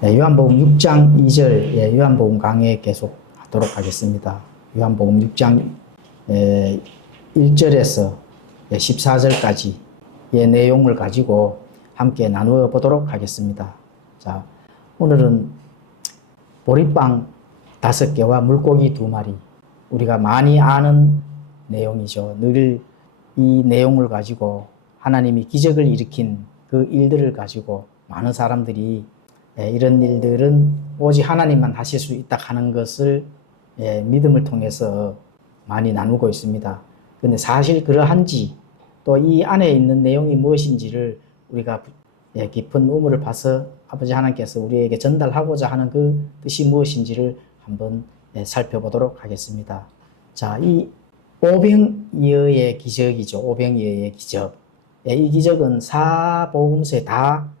요한복음 6장 2절 요한복음 강해 계속 하도록 하겠습니다. 요한복음 6장 1절에서 14절까지의 내용을 가지고 함께 나누어 보도록 하겠습니다. 자, 오늘은 보리빵 5개와 물고기 2마리, 우리가 많이 아는 내용이죠. 늘 이 내용을 가지고 하나님이 기적을 일으킨 그 일들을 가지고 많은 사람들이 이런 일들은 오직 하나님만 하실 수 있다 하는 것을 믿음을 통해서 많이 나누고 있습니다. 그런데 사실 그러한지 또 이 안에 있는 내용이 무엇인지를 우리가 깊은 우물을 파서 아버지 하나님께서 우리에게 전달하고자 하는 그 뜻이 무엇인지를 한번 살펴보도록 하겠습니다. 자, 이 오병이어의 기적이죠. 오병이어의 기적. 이 기적은 사복음서에 다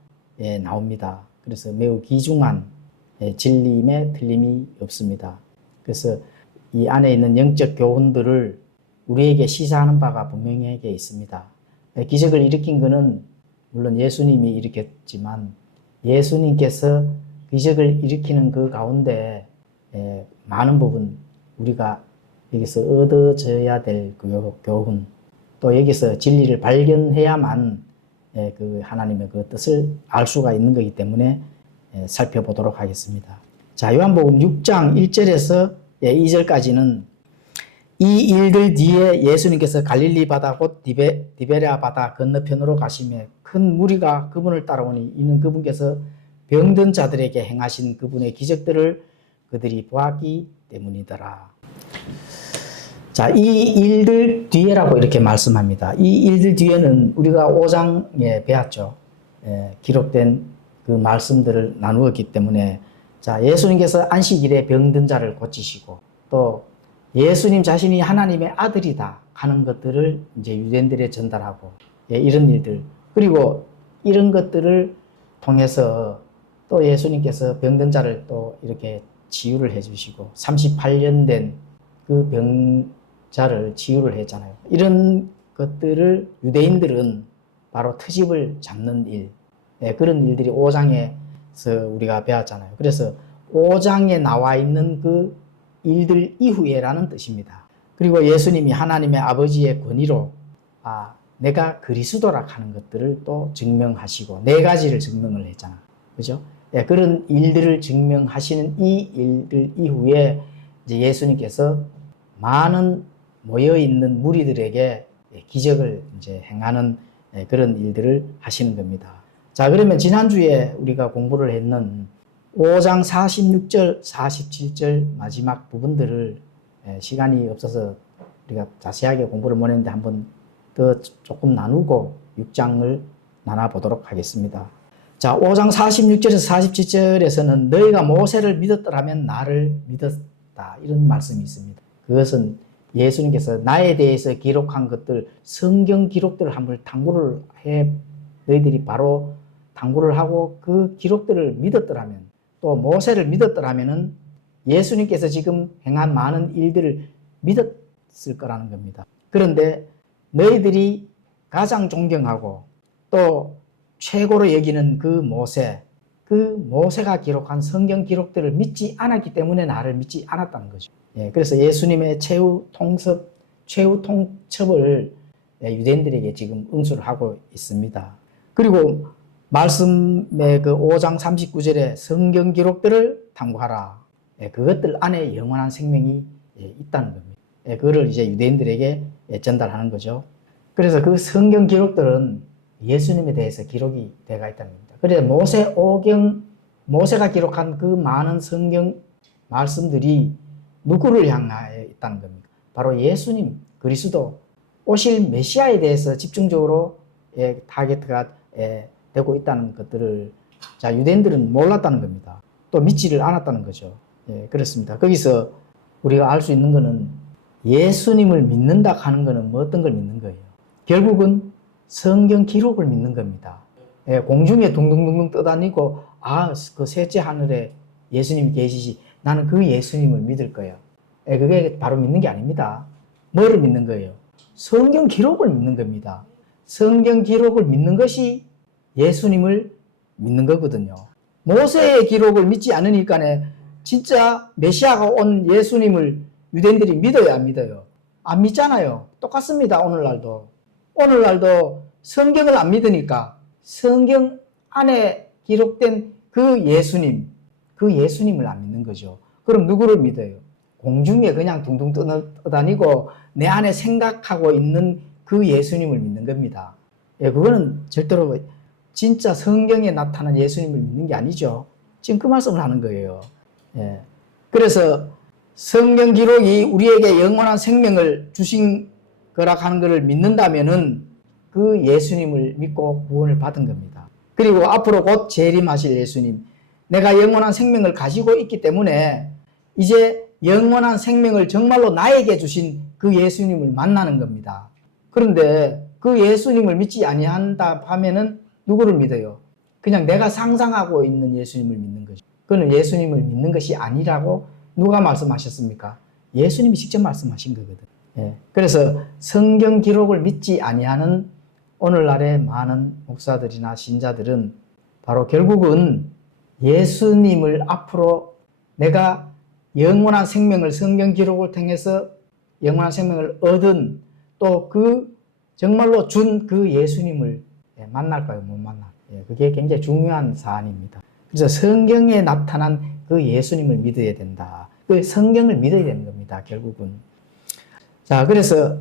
나옵니다. 그래서 매우 귀중한 진리임에 틀림이 없습니다. 그래서 이 안에 있는 영적 교훈들을 우리에게 시사하는 바가 분명하게 있습니다. 기적을 일으킨 것은 물론 예수님이 일으켰지만 예수님께서 기적을 일으키는 그 가운데 많은 부분 우리가 여기서 얻어져야 될 그 교훈, 또 여기서 진리를 발견해야만 그 하나님의 그 뜻을 알 수가 있는 거기 때문에 살펴보도록 하겠습니다. 자, 요한복음 6장 1절에서 2절까지는 이 일들 뒤에 예수님께서 갈릴리 바다 곧 디베랴 바다 건너편으로 가시며 큰 무리가 그분을 따라오니 이는 그분께서 병든 자들에게 행하신 그분의 기적들을 그들이 보았기 때문이더라. 자, 이 일들 뒤에라고 이렇게 말씀합니다. 이 일들 뒤에는 우리가 5장에 배웠죠. 기록된 그 말씀들을 나누었기 때문에, 자, 예수님께서 안식일에 병든 자를 고치시고 또 예수님 자신이 하나님의 아들이다 하는 것들을 이제 유대인들에 전달하고, 이런 일들, 그리고 이런 것들을 통해서 또 예수님께서 병든 자를 또 이렇게 치유를 해주시고 38년 된 그 병자를 치유를 했잖아요. 이런 것들을 유대인들은 바로 트집을 잡는 일, 그런 일들이 5장에서 우리가 배웠잖아요. 그래서 5장에 나와 있는 그 일들 이후에라는 뜻입니다. 그리고 예수님이 하나님의 아버지의 권위로 내가 그리스도라 하는 것들을 또 증명하시고 4가지를 증명을 했잖아요. 그죠? 그런 일들을 증명하시는 이 일들 이후에 이제 예수님께서 많은 모여있는 무리들에게 기적을 이제 행하는 그런 일들을 하시는 겁니다. 자, 그러면 지난주에 우리가 공부를 했는 5장 46절, 47절 마지막 부분들을 시간이 없어서 우리가 자세하게 공부를 못 했는데 한번 더 조금 나누고 6장을 나눠보도록 하겠습니다. 자, 5장 46절에서 47절에서는 너희가 모세를 믿었더라면 나를 믿었다, 이런 말씀이 있습니다. 그것은 예수님께서 나에 대해서 기록한 것들, 성경 기록들을 한번 탐구를 해 너희들이 바로 탐구를 하고 그 기록들을 믿었더라면, 또 모세를 믿었더라면은 예수님께서 지금 행한 많은 일들을 믿었을 거라는 겁니다. 그런데 너희들이 가장 존경하고 또 최고로 여기는 그 모세가 기록한 성경 기록들을 믿지 않았기 때문에 나를 믿지 않았다는 거죠. 그래서 예수님의 최후 통첩을 유대인들에게 지금 응수를 하고 있습니다. 그리고 말씀의 그 5장 39절에 성경 기록들을 탐구하라. 그것들 안에 영원한 생명이 있다는 겁니다. 그거를 이제 유대인들에게 전달하는 거죠. 그래서 그 성경 기록들은 예수님에 대해서 기록이 되어 있다는 겁니다. 그래서 모세가 기록한 그 많은 성경 말씀들이 누구를 향하여 있다는 겁니다. 바로 예수님, 그리스도, 오실 메시아에 대해서 집중적으로 타겟가 되고 있다는 것들을 유대인들은 몰랐다는 겁니다. 또 믿지를 않았다는 거죠. 그렇습니다. 거기서 우리가 알 수 있는 것은 예수님을 믿는다 하는 것은 뭐 어떤 걸 믿는 거예요? 결국은 성경 기록을 믿는 겁니다. 공중에 둥둥둥둥 떠다니고 그 셋째 하늘에 예수님이 계시지, 나는 그 예수님을 믿을 거예요. 그게 바로 믿는 게 아닙니다. 뭐를 믿는 거예요? 성경 기록을 믿는 겁니다. 성경 기록을 믿는 것이 예수님을 믿는 거거든요. 모세의 기록을 믿지 않으니까 진짜 메시아가 온 예수님을 유대인들이 믿어요, 안 믿어요? 안 믿잖아요. 똑같습니다. 오늘날도 성경을 안 믿으니까 성경 안에 기록된 그 예수님을 안 믿는 거죠. 그럼 누구를 믿어요? 공중에 그냥 둥둥 떠다니고 내 안에 생각하고 있는 그 예수님을 믿는 겁니다. 예, 그거는 절대로 진짜 성경에 나타난 예수님을 믿는 게 아니죠. 지금 그 말씀을 하는 거예요. 예. 그래서 성경 기록이 우리에게 영원한 생명을 주신 거라 하는 것을 믿는다면은 그 예수님을 믿고 구원을 받은 겁니다. 그리고 앞으로 곧 재림하실 예수님, 내가 영원한 생명을 가지고 있기 때문에 이제 영원한 생명을 정말로 나에게 주신 그 예수님을 만나는 겁니다. 그런데 그 예수님을 믿지 아니한다 하면은 누구를 믿어요? 그냥 내가 상상하고 있는 예수님을 믿는 거죠. 그는 예수님을 믿는 것이 아니라고 누가 말씀하셨습니까? 예수님이 직접 말씀하신 거거든. 예. 그래서 성경 기록을 믿지 아니하는 오늘날의 많은 목사들이나 신자들은 바로 결국은 예수님을 앞으로 내가 영원한 생명을 성경 기록을 통해서 영원한 생명을 얻은 또 그 정말로 준 그 예수님을 만날까요? 못 만날까요? 그게 굉장히 중요한 사안입니다. 그래서 성경에 나타난 그 예수님을 믿어야 된다. 그 성경을 믿어야 되는 겁니다. 결국은. 자, 그래서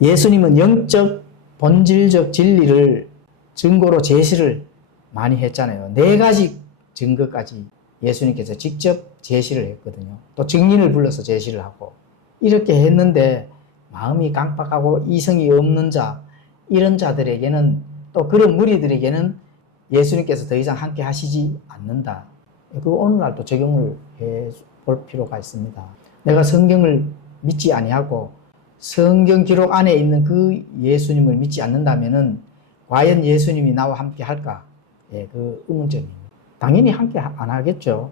예수님은 영적 본질적 진리를 증거로 제시를 많이 했잖아요. 4가지 증거까지 예수님께서 직접 제시를 했거든요. 또 증인을 불러서 제시를 하고 이렇게 했는데 마음이 깜빡하고 이성이 없는 자, 이런 자들에게는 또 그런 무리들에게는 예수님께서 더 이상 함께 하시지 않는다. 그 오늘날도 적용을 해 볼 필요가 있습니다. 내가 성경을 믿지 아니하고 성경 기록 안에 있는 그 예수님을 믿지 않는다면은 과연 예수님이 나와 함께 할까? 그 의문점입니다. 당연히 함께 안 하겠죠.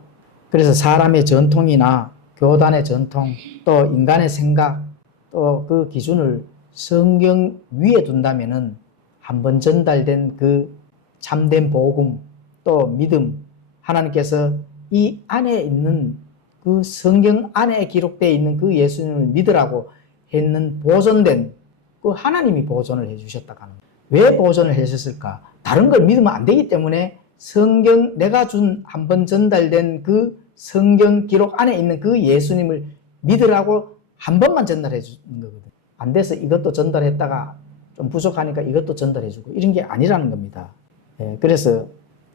그래서 사람의 전통이나 교단의 전통, 또 인간의 생각, 또 그 기준을 성경 위에 둔다면은 한번 전달된 그 참된 복음, 또 믿음, 하나님께서 이 안에 있는 그 성경 안에 기록되어 있는 그 예수님을 믿으라고 했는 보존된 그 하나님이 보존을 해주셨다 하는 거예요. 왜 보존을 해주셨을까? 다른 걸 믿으면 안 되기 때문에 성경 내가 준 한번 전달된 그 성경 기록 안에 있는 그 예수님을 믿으라고 한 번만 전달해 주는 거거든요. 안 돼서 이것도 전달했다가 좀 부족하니까 이것도 전달해주고 이런 게 아니라는 겁니다. 그래서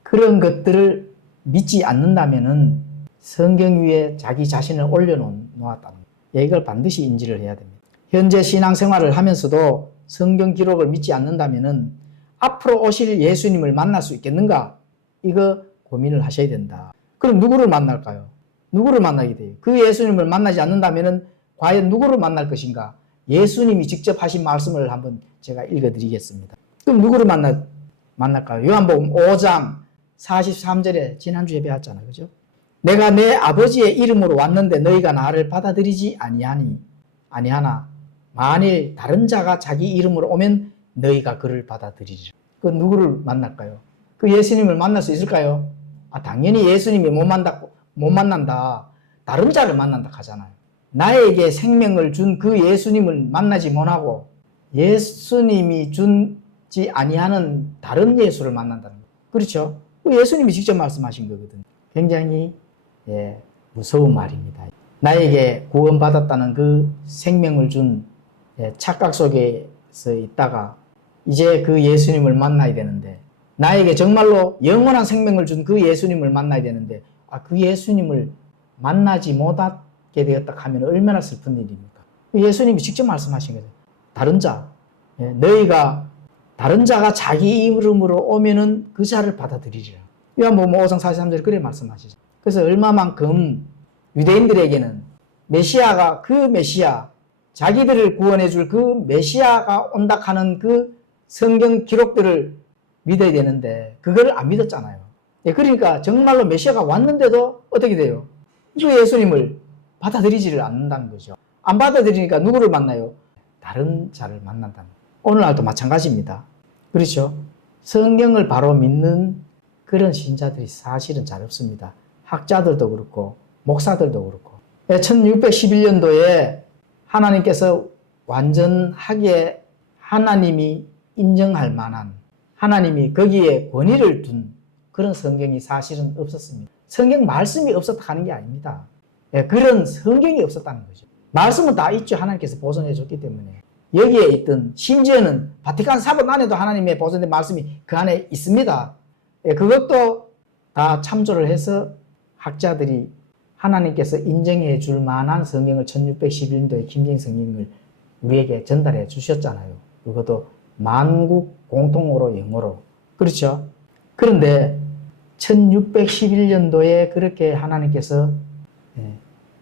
그런 것들을 믿지 않는다면은 성경 위에 자기 자신을 올려놓았다는 거예요. 이걸 반드시 인지를 해야 됩니다. 현재 신앙생활을 하면서도 성경 기록을 믿지 않는다면은 앞으로 오실 예수님을 만날 수 있겠는가? 이거 고민을 하셔야 된다. 그럼 누구를 만날까요? 누구를 만나게 돼요? 그 예수님을 만나지 않는다면은 과연 누구를 만날 것인가? 예수님이 직접 하신 말씀을 한번 제가 읽어드리겠습니다. 그럼 누구를 만날까요? 요한복음 5장 43절에 지난주에 배웠잖아요. 그죠? 내가 내 아버지의 이름으로 왔는데 너희가 나를 받아들이지 아니하나 만일 다른 자가 자기 이름으로 오면 너희가 그를 받아들이리라. 그 누구를 만날까요? 그 예수님을 만날 수 있을까요? 당연히 예수님이 못 만난다. 다른 자를 만난다 하잖아요. 나에게 생명을 준 그 예수님을 만나지 못하고 예수님이 준지 아니하는 다른 예수를 만난다는 거예요. 그렇죠? 그 예수님이 직접 말씀하신 거거든요. 굉장히 무서운 말입니다. 나에게 구원받았다는 그 생명을 준 착각 속에서 있다가 이제 그 예수님을 만나야 되는데 나에게 정말로 영원한 생명을 준 그 예수님을 만나야 되는데 그 예수님을 만나지 못하게 되었다 하면 얼마나 슬픈 일입니까? 예수님이 직접 말씀하신 거죠. 다른 자, 너희가 다른 자가 자기 이름으로 오면은 그 자를 받아들이리라. 요한복음 5장 43절 그래 말씀하시죠. 그래서 얼마만큼 유대인들에게는 메시아가 그 메시아, 자기들을 구원해 줄 그 메시아가 온다 하는 그 성경 기록들을 믿어야 되는데 그걸 안 믿었잖아요. 그러니까 정말로 메시아가 왔는데도 어떻게 돼요? 그 예수님을 받아들이지를 않는다는 거죠. 안 받아들이니까 누구를 만나요? 다른 자를 만난다는 거예요. 오늘날도 마찬가지입니다. 그렇죠? 성경을 바로 믿는 그런 신자들이 사실은 잘 없습니다. 학자들도 그렇고 목사들도 그렇고. 1611년도에 하나님께서 완전하게 하나님이 인정할 만한, 하나님이 거기에 권위를 둔 그런 성경이 사실은 없었습니다. 성경 말씀이 없었다 하는 게 아닙니다. 그런 성경이 없었다는 거죠. 말씀은 다 있죠. 하나님께서 보존해 줬기 때문에. 여기에 있던, 심지어는 바티칸 사본 안에도 하나님의 보존된 말씀이 그 안에 있습니다. 그것도 다 참조를 해서 학자들이 하나님께서 인정해 줄 만한 성경을 1611년도에 김정 성경을 우리에게 전달해 주셨잖아요. 그것도 만국 공통어로 영어로. 그렇죠? 그런데 1611년도에 그렇게 하나님께서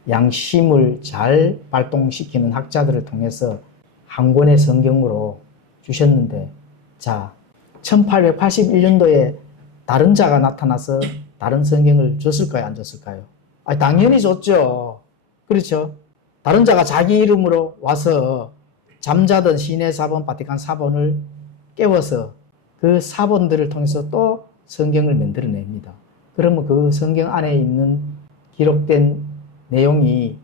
양심을 잘 발동시키는 학자들을 통해서 한 권의 성경으로 주셨는데, 자, 1881년도에 다른 자가 나타나서 다른 성경을 줬을까요? 안 줬을까요? 당연히 줬죠. 그렇죠? 다른 자가 자기 이름으로 와서 잠자던 시내 사본, 바티칸 사본을 깨워서 그 사본들을 통해서 또 성경을 만들어냅니다. 그러면 그 성경 안에 있는 기록된 내용이,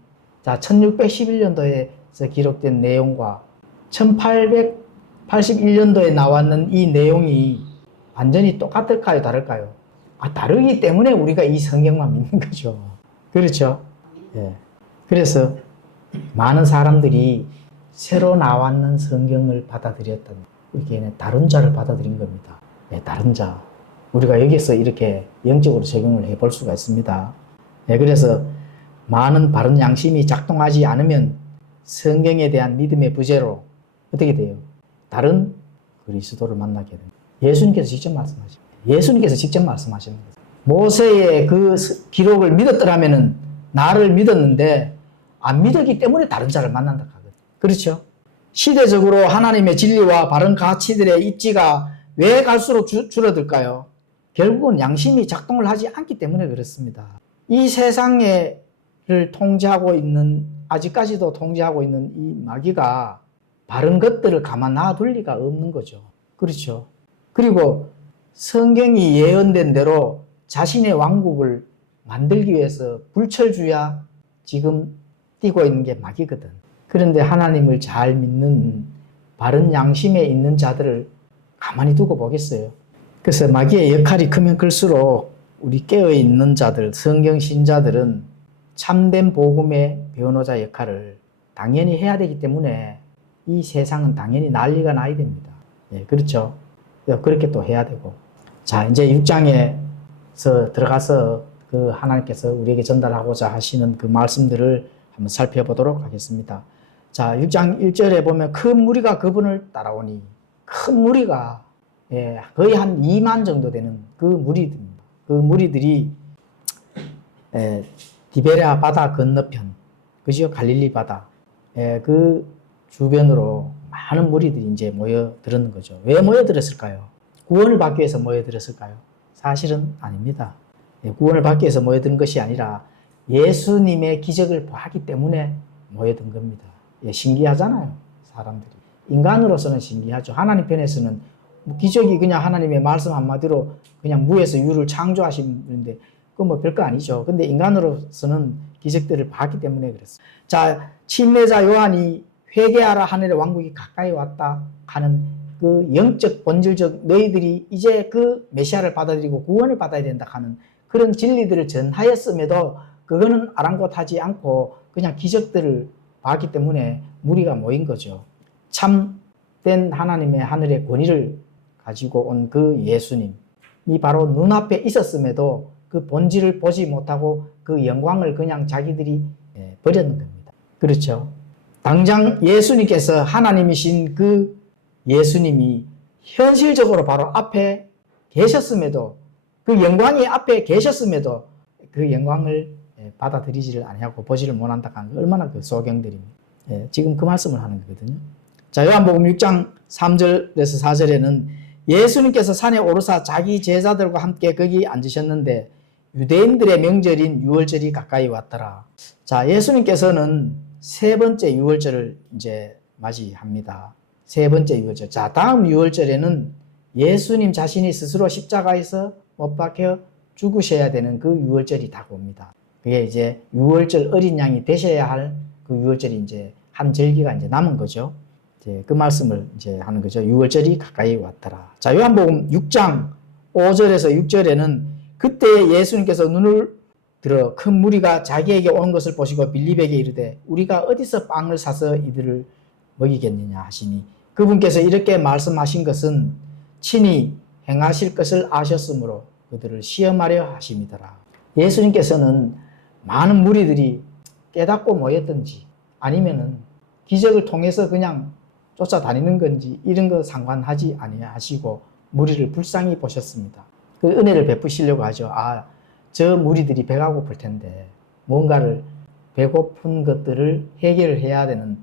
자, 1611년도에서 기록된 내용과 1881년도에 나왔는 이 내용이 완전히 똑같을까요? 다를까요? 다르기 때문에 우리가 이 성경만 믿는 거죠. 그렇죠? 예. 그래서 많은 사람들이 새로 나왔는 성경을 받아들였던, 이게 다른 자를 받아들인 겁니다. 예, 다른 자. 우리가 여기서 이렇게 영적으로 적용을 해볼 수가 있습니다. 예, 그래서 많은 바른 양심이 작동하지 않으면 성경에 대한 믿음의 부재로 어떻게 돼요? 다른 그리스도를 만나게 됩니다. 예수님께서 직접 말씀하십니다. 예수님께서 직접 말씀하시는 거죠. 모세의 그 기록을 믿었더라면은 나를 믿었는데 안 믿었기 때문에 다른 자를 만난다 하거든요. 그렇죠? 시대적으로 하나님의 진리와 바른 가치들의 입지가 왜 갈수록 줄어들까요? 결국은 양심이 작동을 하지 않기 때문에 그렇습니다. 이 세상을 통제하고 있는, 아직까지도 통제하고 있는 이 마귀가 바른 것들을 가만 놔둘 리가 없는 거죠. 그렇죠? 그리고 성경이 예언된 대로 자신의 왕국을 만들기 위해서 불철주야 지금 뛰고 있는 게 마귀거든. 그런데 하나님을 잘 믿는 바른 양심에 있는 자들을 가만히 두고 보겠어요. 그래서 마귀의 역할이 크면 클수록 우리 깨어있는 자들, 성경 신자들은 참된 복음의 변호자 역할을 당연히 해야 되기 때문에 이 세상은 당연히 난리가 나야 됩니다. 예, 그렇죠? 그렇게 또 해야 되고. 자, 이제 6장에서 들어가서 그 하나님께서 우리에게 전달하고자 하시는 그 말씀들을 한번 살펴보도록 하겠습니다. 자, 6장 1절에 보면 큰 무리가 그분을 따라오니, 큰 무리가, 예, 거의 한 2만 정도 되는 그 무리들입니다. 그 무리들이 디베랴 바다 건너편, 그죠? 갈릴리 바다, 그 주변으로 많은 무리들이 이제 모여들었는 거죠. 왜 모여들었을까요? 구원을 받기 위해서 모여들었을까요? 사실은 아닙니다. 구원을 받기 위해서 모여든 것이 아니라 예수님의 기적을 보았기 때문에 모여든 겁니다. 예, 신기하잖아요, 사람들이. 인간으로서는 신기하죠. 하나님 편에서는 기적이 그냥 하나님의 말씀 한마디로 그냥 무에서 유를 창조하신 분인데 그건 뭐 별거 아니죠. 근데 인간으로서는 기적들을 봤기 때문에 그랬어요. 자, 침례자 요한이 회개하라, 하늘의 왕국이 가까이 왔다 하는 그 영적 본질적 너희들이 이제 그 메시아를 받아들이고 구원을 받아야 된다 하는 그런 진리들을 전하였음에도 그거는 아랑곳하지 않고 그냥 기적들을 봤기 때문에 무리가 모인 거죠. 참된 하나님의 하늘의 권위를 가지고 온 그 예수님이 바로 눈앞에 있었음에도 그 본질을 보지 못하고 그 영광을 그냥 자기들이 버렸는 겁니다. 그렇죠? 당장 예수님께서 하나님이신 그 예수님이 현실적으로 바로 앞에 계셨음에도, 그 영광이 앞에 계셨음에도 그 영광을 받아들이지를 아니하고 보지를 못한다 하는 게 얼마나 그 소경들입니다. 지금 그 말씀을 하는 거거든요. 자, 요한복음 6장 3절에서 4절에는 예수님께서 산에 오르사 자기 제자들과 함께 거기 앉으셨는데 유대인들의 명절인 유월절이 가까이 왔더라. 자, 예수님께서는 세 번째 유월절을 이제 맞이합니다. 세 번째 유월절. 자, 다음 유월절에는 예수님 자신이 스스로 십자가에서 못 박혀 죽으셔야 되는 그 유월절이 다가옵니다. 그게 이제 유월절 어린 양이 되셔야 할 그 유월절이 이제 한 절기가 이제 남은 거죠. 이제 그 말씀을 이제 하는 거죠. 유월절이 가까이 왔더라. 자, 요한복음 6장 5절에서 6절에는 그때 예수님께서 눈을 들어 큰 무리가 자기에게 오는 것을 보시고 빌립에게 이르되 우리가 어디서 빵을 사서 이들을 먹이겠느냐 하시니 그분께서 이렇게 말씀하신 것은 친히 행하실 것을 아셨으므로 그들을 시험하려 하심이더라. 예수님께서는 많은 무리들이 깨닫고 모였든지 아니면은 기적을 통해서 그냥 쫓아다니는 건지 이런 거 상관하지 아니하시고 무리를 불쌍히 보셨습니다. 그 은혜를 베푸시려고 하죠. 저 무리들이 배가 고플 텐데 뭔가를 배고픈 것들을 해결해야 되는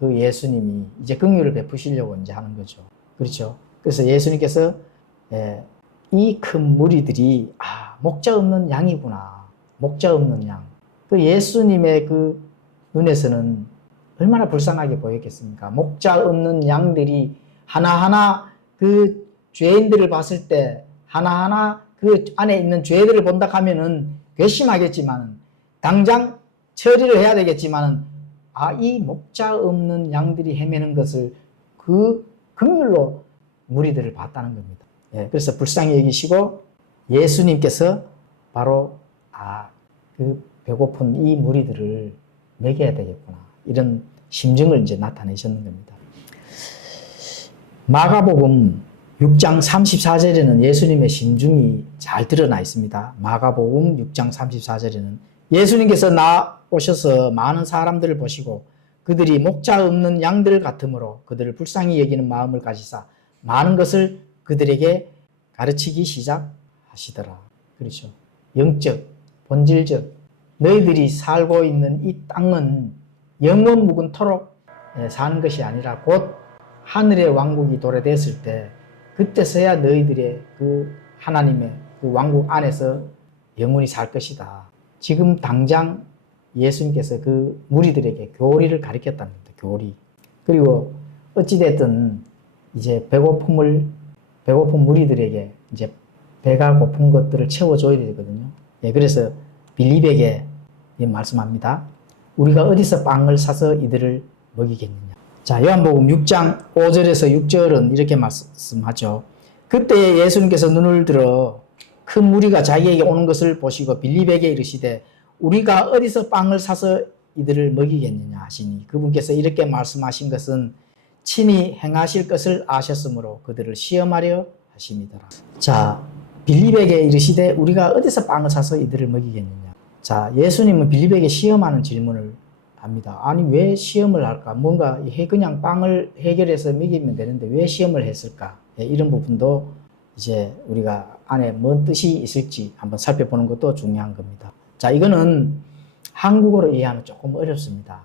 그 예수님이 이제 긍휼을 베푸시려고 이제 하는 거죠. 그렇죠. 그래서 예수님께서 이 큰 무리들이 목자 없는 양이구나. 목자 없는 양. 그 예수님의 그 눈에서는 얼마나 불쌍하게 보였겠습니까? 목자 없는 양들이 하나하나 그 죄인들을 봤을 때 하나하나 그 안에 있는 죄들을 본다 하면은 괘씸하겠지만 당장 처리를 해야 되겠지만은 이 목자 없는 양들이 헤매는 것을 그 긍휼로 무리들을 봤다는 겁니다. 그래서 불쌍히 여기시고 예수님께서 바로 그 배고픈 이 무리들을 먹여야 되겠구나. 이런 심정을 이제 나타내셨는 겁니다. 마가복음 6장 34절에는 예수님의 심중이 잘 드러나 있습니다. 마가복음 6장 34절에는 예수님께서 나오셔서 많은 사람들을 보시고 그들이 목자 없는 양들 같으므로 그들을 불쌍히 여기는 마음을 가지사 많은 것을 그들에게 가르치기 시작하시더라. 그렇죠. 영적, 본질적 너희들이 살고 있는 이 땅은 영원 묵은토록 사는 것이 아니라 곧 하늘의 왕국이 도래됐을 때 그때서야 너희들의 그 하나님의 그 왕국 안에서 영원히 살 것이다. 지금 당장 예수님께서 그 무리들에게 교리를 가르쳤다는 겁니다. 교리. 그리고 어찌됐든 이제 배고픈 무리들에게 이제 배가 고픈 것들을 채워줘야 되거든요. 그래서 빌립에게 말씀합니다. 우리가 어디서 빵을 사서 이들을 먹이겠느냐. 자, 요한복음 6장 5절에서 6절은 이렇게 말씀하죠. 그때 예수님께서 눈을 들어 큰 무리가 자기에게 오는 것을 보시고 빌립에게 이르시되 우리가 어디서 빵을 사서 이들을 먹이겠느냐 하시니 그분께서 이렇게 말씀하신 것은 친히 행하실 것을 아셨으므로 그들을 시험하려 하심이더라. 자, 빌립에게 이르시되 우리가 어디서 빵을 사서 이들을 먹이겠느냐. 자, 예수님은 빌립에게 시험하는 질문을 합니다. 아니 왜 시험을 할까? 뭔가 그냥 빵을 해결해서 먹이면 되는데 왜 시험을 했을까? 이런 부분도 이제 우리가 안에 뭔 뜻이 있을지 한번 살펴보는 것도 중요한 겁니다. 자, 이거는 한국어로 이해하면 조금 어렵습니다.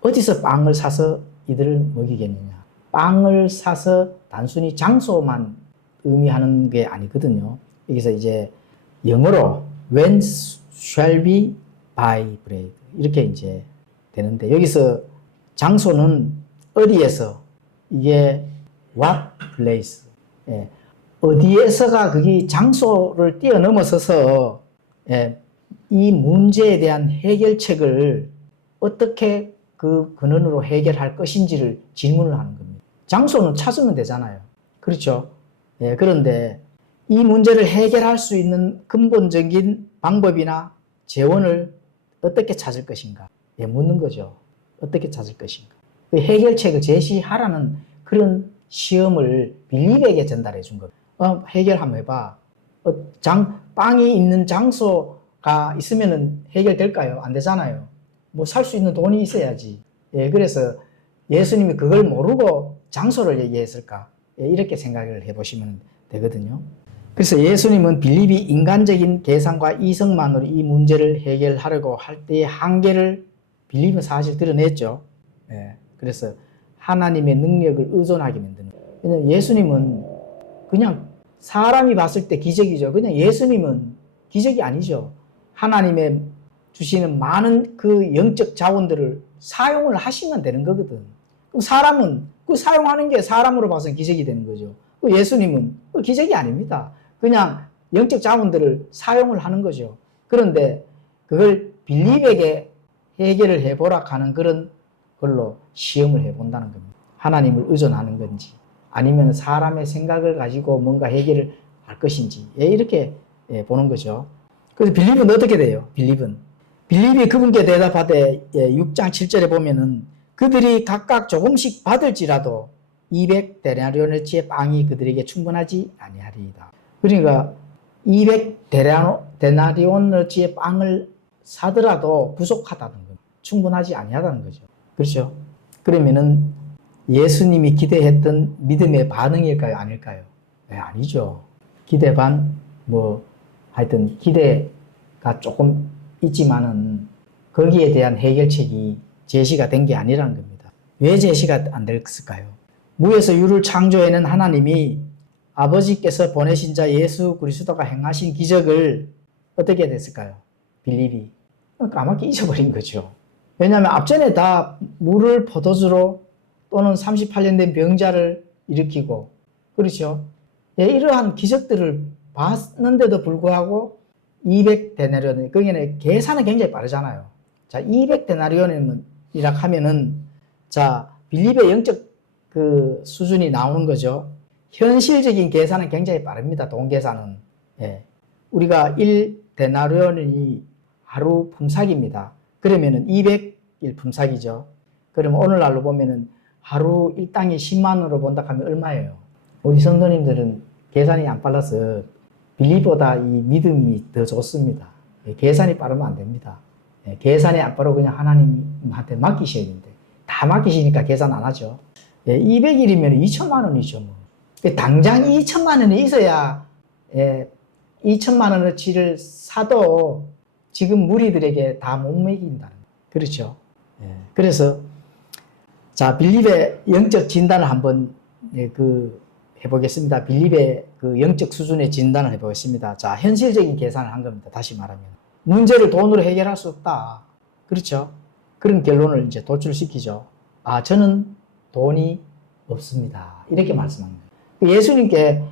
어디서 빵을 사서 이들을 먹이겠느냐. 빵을 사서 단순히 장소만 의미하는 게 아니거든요. 여기서 이제 영어로 when shall we buy bread 이렇게 이제 되는데 여기서 장소는 어디에서 이게 what place 어디에서가 그게 장소를 뛰어넘어서서 이 문제에 대한 해결책을 어떻게 그 근원으로 해결할 것인지를 질문을 하는 겁니다. 장소는 찾으면 되잖아요. 그렇죠? 그런데 이 문제를 해결할 수 있는 근본적인 방법이나 재원을 어떻게 찾을 것인가? 묻는 거죠. 어떻게 찾을 것인가? 그 해결책을 제시하라는 그런 시험을 빌립에게 전달해 준 겁니다. 해결 한번 해봐. 빵이 있는 장소가 있으면 해결될까요? 안 되잖아요. 뭐 살 수 있는 돈이 있어야지. 그래서 예수님이 그걸 모르고 장소를 얘기했을까? 이렇게 생각을 해보시면 되거든요. 그래서 예수님은 빌립이 인간적인 계산과 이성만으로 이 문제를 해결하려고 할 때의 한계를 빌립은 사실 드러냈죠. 그래서 하나님의 능력을 의존하게 만드는 거예요. 왜냐하면 예수님은 그냥 사람이 봤을 때 기적이죠. 그냥 예수님은 기적이 아니죠. 하나님의 주시는 많은 그 영적 자원들을 사용을 하시면 되는 거거든. 그럼 사람은 그 사용하는 게 사람으로 봐서는 기적이 되는 거죠. 예수님은 기적이 아닙니다. 그냥 영적 자원들을 사용을 하는 거죠. 그런데 그걸 빌립에게 해결을 해보라 하는 그런 걸로 시험을 해본다는 겁니다. 하나님을 의존하는 건지 아니면 사람의 생각을 가지고 뭔가 해결을 할 것인지 이렇게 보는 거죠. 그래서 빌립은 어떻게 돼요? 빌립이 그분께 대답하되 6장 7절에 보면은 그들이 각각 조금씩 받을지라도 200데나리온어치의 빵이 그들에게 충분하지 아니하리이다. 그러니까 200데나리온어치의 빵을 사더라도 부족하다는 거, 충분하지 아니하다는 거죠. 그렇죠? 그러면은 예수님이 기대했던 믿음의 반응일까요? 아닐까요? 네, 아니죠. 기대 반, 하여튼 기대가 조금 있지만은 거기에 대한 해결책이 제시가 된 게 아니라는 겁니다. 왜 제시가 안 됐을까요? 무에서 유를 창조해낸 하나님이 아버지께서 보내신 자 예수 그리스도가 행하신 기적을 어떻게 됐을까요? 빌립이 까맣게 잊어버린 거죠. 왜냐하면 앞전에 다 물을 포도주로 또는 38년 된 병자를 일으키고 그렇죠. 이러한 기적들을 봤는데도 불구하고 200데나리온, 거기는 계산은 굉장히 빠르잖아요. 자, 200데나리온이라 하면은 자, 빌립의 영적 그 수준이 나오는 거죠. 현실적인 계산은 굉장히 빠릅니다. 돈 계산은. 우리가 1데나리온이 하루 품삯입니다. 그러면은 200일 품삯이죠. 그러면 오늘날로 보면은 하루 일당이 10만 원으로 본다 하면 얼마예요? 우리 성도님들은 계산이 안 빨라서 빌립보다 이 믿음이 더 좋습니다. 계산이 빠르면 안 됩니다. 계산이 안 빠르고 그냥 하나님한테 맡기셔야 되는데 다 맡기시니까 계산 안 하죠. 200일이면 2천만 원이죠. 당장 2천만 원이 있어야 2천만 원어치를 사도 지금 무리들에게 다 못 먹인다는 거예요. 그렇죠. 그래서 자, 빌립의 영적 진단을 한번 해보겠습니다. 빌립의 그 영적 수준의 진단을 해보겠습니다. 자, 현실적인 계산을 한 겁니다. 다시 말하면 문제를 돈으로 해결할 수 없다. 그렇죠? 그런 결론을 이제 도출시키죠. 아, 저는 돈이 없습니다. 이렇게 말씀합니다. 예수님께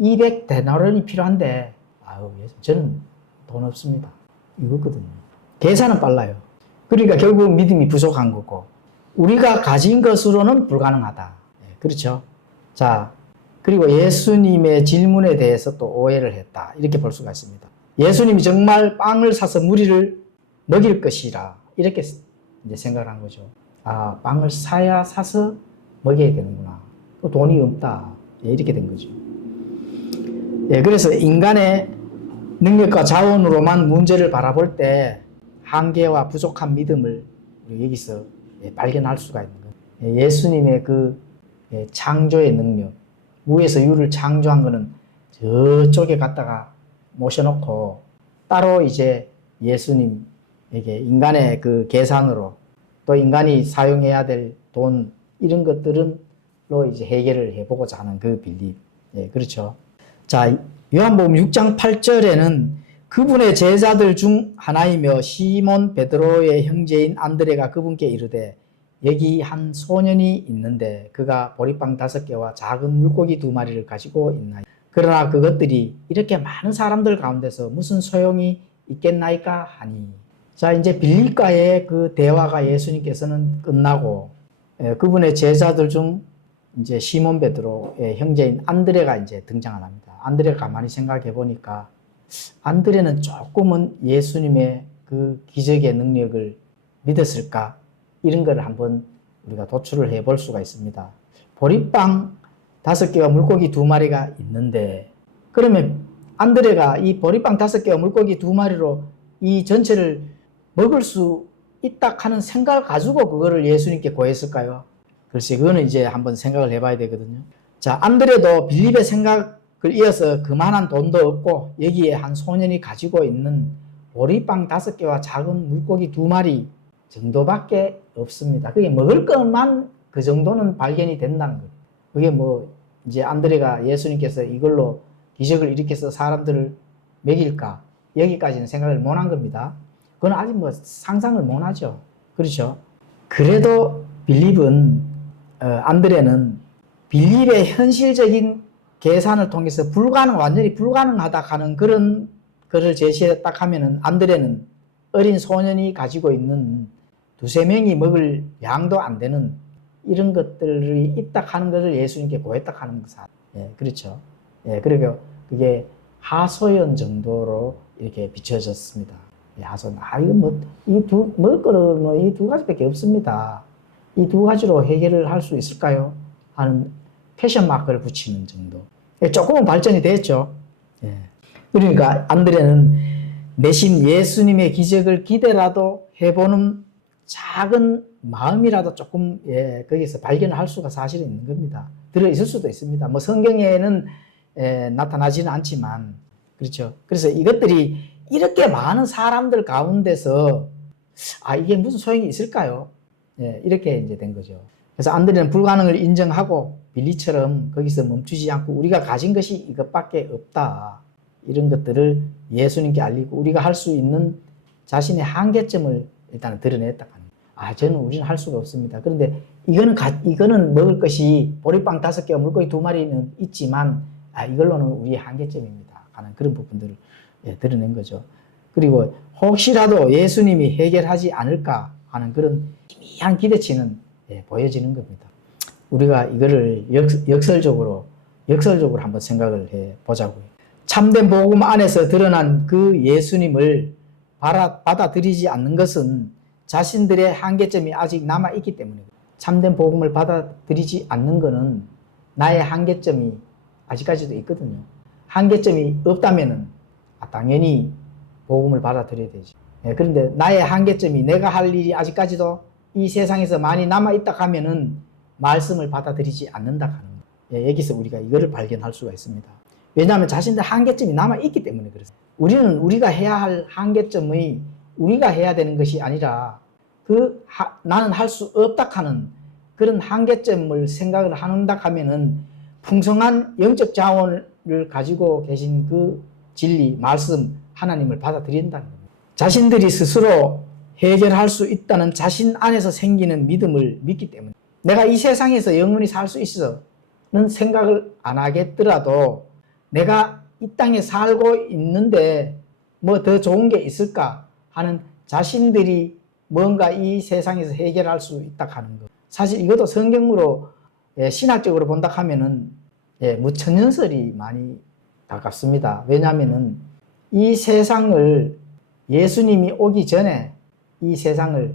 200데나리온이 필요한데, 아유, 저는 돈 없습니다. 이거거든요. 계산은 빨라요. 그러니까 결국 믿음이 부족한 거고, 우리가 가진 것으로는 불가능하다. 그렇죠? 자, 그리고 예수님의 질문에 대해서 또 오해를 했다. 이렇게 볼 수가 있습니다. 예수님이 정말 빵을 사서 무리를 먹일 것이라. 이렇게 이제 생각을 한 거죠. 아, 빵을 사서 먹여야 되는구나. 또 돈이 없다. 이렇게 된 거죠. 그래서 인간의 능력과 자원으로만 문제를 바라볼 때 한계와 부족한 믿음을 여기서 발견할 수가 있는 거예요. 예수님의 그 창조의 능력, 무에서 유를 창조한 거는 저쪽에 갖다가 모셔놓고 따로 이제 예수님에게 인간의 그 계산으로 또 인간이 사용해야 될 돈 이런 것들은로 이제 해결을 해보고자 하는 그 빌립. 그렇죠. 자, 요한복음 6장 8절에는 그분의 제자들 중 하나이며 시몬 베드로의 형제인 안드레가 그분께 이르되 여기 한 소년이 있는데 그가 보리빵 5개와 작은 물고기 2마리를 가지고 있나이다. 그러나 그것들이 이렇게 많은 사람들 가운데서 무슨 소용이 있겠나이까 하니. 자, 이제 빌립과의 그 대화가 예수님께서는 끝나고 그분의 제자들 중 이제 시몬 베드로의 형제인 안드레가 이제 등장을 합니다. 안드레가 가만히 생각해 보니까 안드레는 조금은 예수님의 그 기적의 능력을 믿었을까? 이런 걸 한번 우리가 도출을 해 볼 수가 있습니다. 보리빵 5개와 물고기 2마리가 있는데 그러면 안드레가 이 보리빵 5개와 물고기 2마리로 이 전체를 먹을 수 있다 하는 생각을 가지고 그거를 예수님께 구했을까요? 글쎄, 그거는 이제 한번 생각을 해봐야 되거든요. 자, 안드레도 빌립의 생각을 이어서 그만한 돈도 없고 여기에 한 소년이 가지고 있는 보리빵 5개와 작은 물고기 2마리 정도밖에 없습니다. 그게 먹을 것만 그 정도는 발견이 된다는 거예요. 그게 이제 안드레가 예수님께서 이걸로 기적을 일으켜서 사람들을 먹일까? 여기까지는 생각을 못 한 겁니다. 그건 아직 상상을 못 하죠. 그렇죠? 그래도 안드레는 빌립의 현실적인 계산을 통해서 완전히 불가능하다 하는 그런 것을 제시했다 하면은 안드레는 어린 소년이 가지고 있는 두세 명이 먹을 양도 안 되는 이런 것들이 있다 하는 것을 예수님께 고했다 하는 것은 그렇죠. 그리고 그게 하소연 정도로 이렇게 비춰졌습니다. 하소연, 이거 먹을 거는 이 두 가지밖에 없습니다. 이 두 가지로 해결을 할 수 있을까요? 하는 패션 마크를 붙이는 정도. 조금은 발전이 됐죠. 그러니까 안드레는 내심 예수님의 기적을 기대라도 해보는 작은 마음이라도 조금 거기서 발견할 수가 사실은 있는 겁니다. 들어있을 수도 있습니다. 뭐 성경에는 나타나지는 않지만 그렇죠. 그래서 이것들이 이렇게 많은 사람들 가운데서 이게 무슨 소용이 있을까요? 이렇게 이제 된 거죠. 그래서 안드레는 불가능을 인정하고 빌리처럼 거기서 멈추지 않고 우리가 가진 것이 이것밖에 없다. 이런 것들을 예수님께 알리고 우리가 할 수 있는 자신의 한계점을 일단 드러냈다. 우리는 할 수가 없습니다. 그런데 이거는 먹을 것이 보리빵 5개와 물고기 2마리는 있지만 이걸로는 우리의 한계점입니다. 하는 그런 부분들을 드러낸 거죠. 그리고 혹시라도 예수님이 해결하지 않을까 하는 그런 희미한 기대치는 보여지는 겁니다. 우리가 이거를 역설적으로 한번 생각을 해 보자고요. 참된 복음 안에서 드러난 그 예수님을 받아들이지 않는 것은 자신들의 한계점이 아직 남아있기 때문입니다. 참된 복음을 받아들이지 않는 것은 나의 한계점이 아직까지도 있거든요. 한계점이 없다면 당연히 복음을 받아들여야 되죠. 그런데 나의 한계점이 내가 할 일이 아직까지도 이 세상에서 많이 남아있다 하면은 말씀을 받아들이지 않는다 하는 거예요. 여기서 우리가 이거를 발견할 수가 있습니다. 왜냐하면 자신들 한계점이 남아있기 때문에 그렇습니다. 우리는 우리가 해야 할 한계점의 우리가 해야 되는 것이 아니라 나는 할 수 없다 하는 그런 한계점을 생각을 한다 하면은 풍성한 영적 자원을 가지고 계신 그 진리, 말씀, 하나님을 받아들인다는 겁니다. 자신들이 스스로 해결할 수 있다는 자신 안에서 생기는 믿음을 믿기 때문에 내가 이 세상에서 영원히 살 수 있어는 생각을 안 하겠더라도 내가 이 땅에 살고 있는데 뭐 더 좋은 게 있을까 하는 자신들이 뭔가 이 세상에서 해결할 수 있다 하는 것. 사실 이것도 성경으로 신학적으로 본다 하면은 무천연설이 많이 가깝습니다. 왜냐하면은 이 세상을 예수님이 오기 전에 이 세상을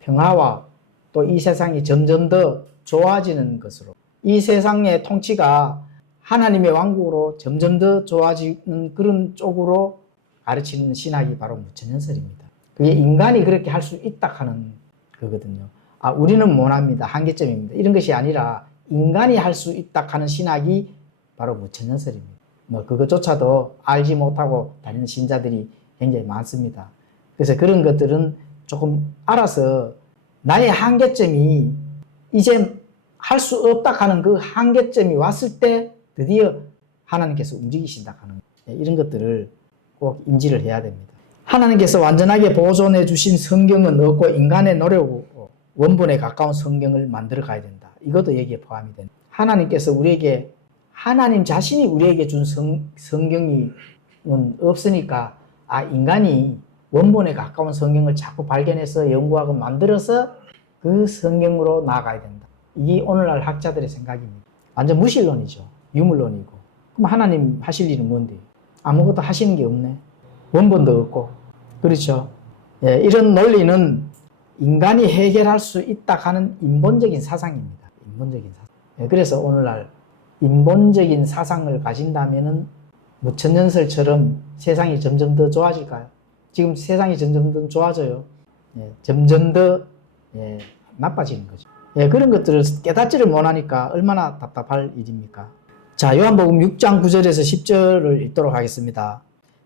평화와 또 이 세상이 점점 더 좋아지는 것으로 이 세상의 통치가 하나님의 왕국으로 점점 더 좋아지는 그런 쪽으로 가르치는 신학이 바로 무천연설입니다. 그게 인간이 그렇게 할 수 있다 하는 거거든요. 우리는 못합니다. 한계점입니다. 이런 것이 아니라 인간이 할 수 있다 하는 신학이 바로 무천연설입니다. 그것조차도 알지 못하고 다니는 신자들이 굉장히 많습니다. 그래서 그런 것들은 조금 알아서 나의 한계점이 이제 할 수 없다 하는 그 한계점이 왔을 때 드디어 하나님께서 움직이신다 하는 이런 것들을 꼭 인지를 해야 됩니다. 하나님께서 완전하게 보존해 주신 성경은 없고 인간의 노력으로 원본에 가까운 성경을 만들어 가야 된다. 이것도 여기에 포함이 됩니다. 하나님께서 우리에게 하나님 자신이 우리에게 준 성경이 없으니까 인간이 원본에 가까운 성경을 자꾸 발견해서 연구하고 만들어서 그 성경으로 나아가야 된다. 이게 오늘날 학자들의 생각입니다. 완전 무신론이죠. 유물론이고. 그럼 하나님 하실 일은 뭔데? 아무것도 하시는 게 없네. 원본도 없고. 그렇죠. 이런 논리는 인간이 해결할 수 있다 하는 인본적인 사상입니다. 인본적인 사상. 그래서 오늘날 인본적인 사상을 가진다면은 무천연설처럼 세상이 점점 더 좋아질까요? 지금 세상이 점점 더 좋아져요. 점점 더 나빠지는 거죠. 그런 것들을 깨닫지를 못하니까 얼마나 답답할 일입니까? 자, 요한복음 6장 9절에서 10절을 읽도록 하겠습니다.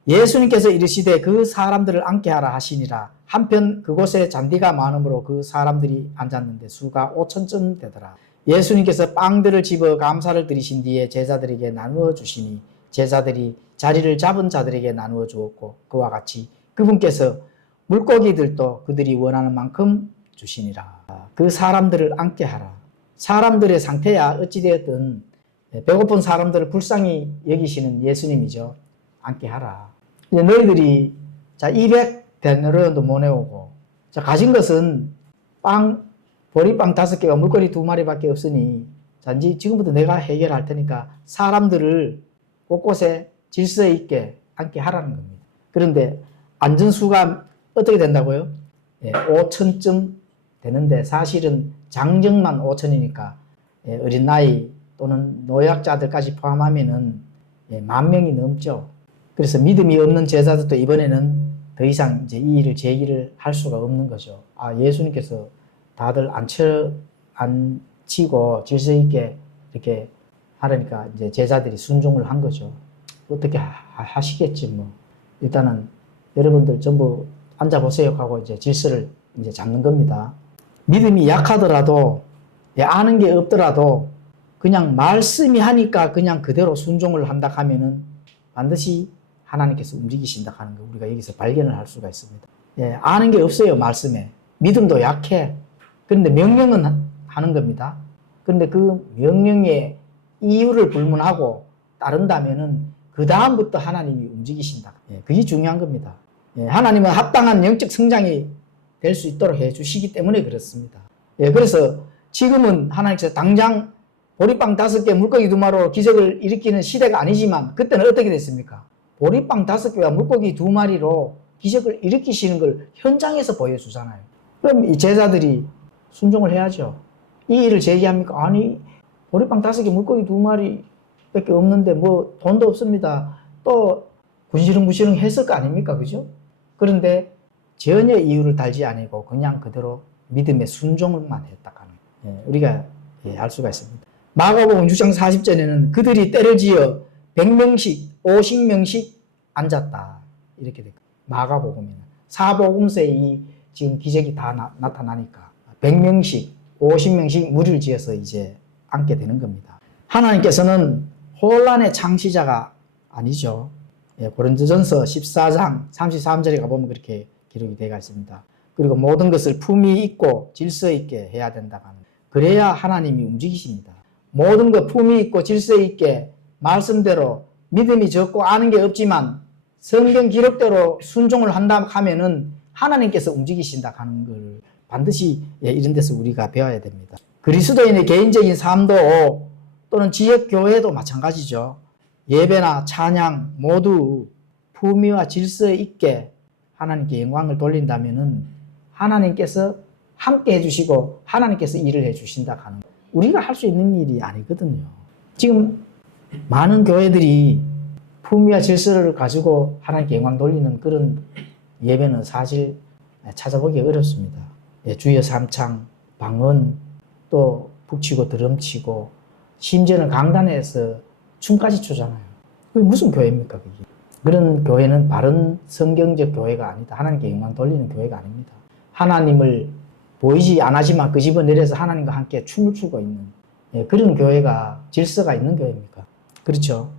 예수님께서 이르시되 그 사람들을 앉게 하라 하시니라. 한편 그곳에 잔디가 많으므로 그 사람들이 앉았는데 수가 5,000쯤 되더라. 예수님께서 빵들을 집어 감사를 드리신 뒤에 제자들에게 나누어 주시니 제자들이 자리를 잡은 자들에게 나누어 주었고 그와 같이 그분께서 물고기들도 그들이 원하는 만큼 주시니라. 그 사람들을 앉게 하라. 사람들의 상태야 어찌되었든 배고픈 사람들을 불쌍히 여기시는 예수님이죠. 앉게 하라. 이제 너희들이 자 200데나리온도 못 내오고 자 가진 것은 보리빵 5개와 물고기 2마리밖에 없으니 자 이제 지금부터 내가 해결할 테니까 사람들을 곳곳에 질서 있게 앉게 하라는 겁니다. 그런데 앉은 수가 어떻게 된다고요? 5천쯤 되는데 사실은 장정만 5천이니까 어린 나이 또는 노약자들까지 포함하면은 10,000명이 넘죠. 그래서 믿음이 없는 제자들도 이번에는 더 이상 이제 이 일을 제기를 할 수가 없는 거죠. 아, 예수님께서 다들 앉히고 질서 있게 이렇게 하려니까 이제 제자들이 순종을 한 거죠. 어떻게 하시겠지 뭐. 일단은 여러분들 전부 앉아보세요 하고 이제 질서를 이제 잡는 겁니다. 믿음이 약하더라도 아는 게 없더라도 그냥 말씀이 하니까 그냥 그대로 순종을 한다 하면은 반드시 하나님께서 움직이신다 하는 거 우리가 여기서 발견을 할 수가 있습니다. 아는 게 없어요. 말씀에. 믿음도 약해. 그런데 명령은 하는 겁니다. 그런데 그 명령의 이유를 불문하고 따른다면은 그 다음부터 하나님이 움직이신다. 그게 중요한 겁니다. 하나님은 합당한 영적 성장이 될 수 있도록 해주시기 때문에 그렇습니다. 그래서 지금은 하나님께서 당장 보리빵 5개, 물고기 2마리로 기적을 일으키는 시대가 아니지만 그때는 어떻게 됐습니까? 보리빵 5개와 물고기 2마리로 기적을 일으키시는 걸 현장에서 보여주잖아요. 그럼 이 제자들이 순종을 해야죠. 이 일을 제기합니까? 아니, 보리빵 5개, 물고기 2마리밖에 없는데 뭐 돈도 없습니다. 또 군시렁무시렁 했을 거 아닙니까? 그죠? 그런데 전혀 이유를 달지 아니고 그냥 그대로 믿음의 순종을만 했다 하는 우리가 알 수가 있습니다. 마가복음 6장 40절에는 그들이 때를 지어 100명씩 50명씩 앉았다 이렇게 됩니다. 마가복음에는 사복음서에 이 지금 기적이 다 나타나니까 100명씩 50명씩 무리를 지어서 이제 앉게 되는 겁니다. 하나님께서는 혼란의 창시자가 아니죠. 고린도전서 14장 33절에 가보면 그렇게 기록이 되어 있습니다. 그리고 모든 것을 품위 있고 질서 있게 해야 된다고 하는 그래야 하나님이 움직이십니다. 모든 것 품위 있고 질서 있게 말씀대로 믿음이 적고 아는 게 없지만 성경 기록대로 순종을 한다 하면은 하나님께서 움직이신다 하는 걸 반드시 이런 데서 우리가 배워야 됩니다. 그리스도인의 개인적인 삶도 또는 지역 교회도 마찬가지죠. 예배나 찬양 모두 품위와 질서 있게 하나님께 영광을 돌린다면은 하나님께서 함께 해주시고 하나님께서 일을 해주신다 하는 거예요. 우리가 할 수 있는 일이 아니거든요. 지금 많은 교회들이 품위와 질서를 가지고 하나님께 영광 돌리는 그런 예배는 사실 찾아보기 어렵습니다. 주여 삼창, 방언, 또 북치고 드럼치고 심지어는 강단에서 춤까지 추잖아요. 그게 무슨 교회입니까? 그게? 그런 교회는 바른 성경적 교회가 아니다. 하나님께 영광 돌리는 교회가 아닙니다. 하나님을 보이지 않지만 그 집어 내려서 하나님과 함께 춤을 추고 있는 그런 교회가 질서가 있는 교회입니까? 그렇죠.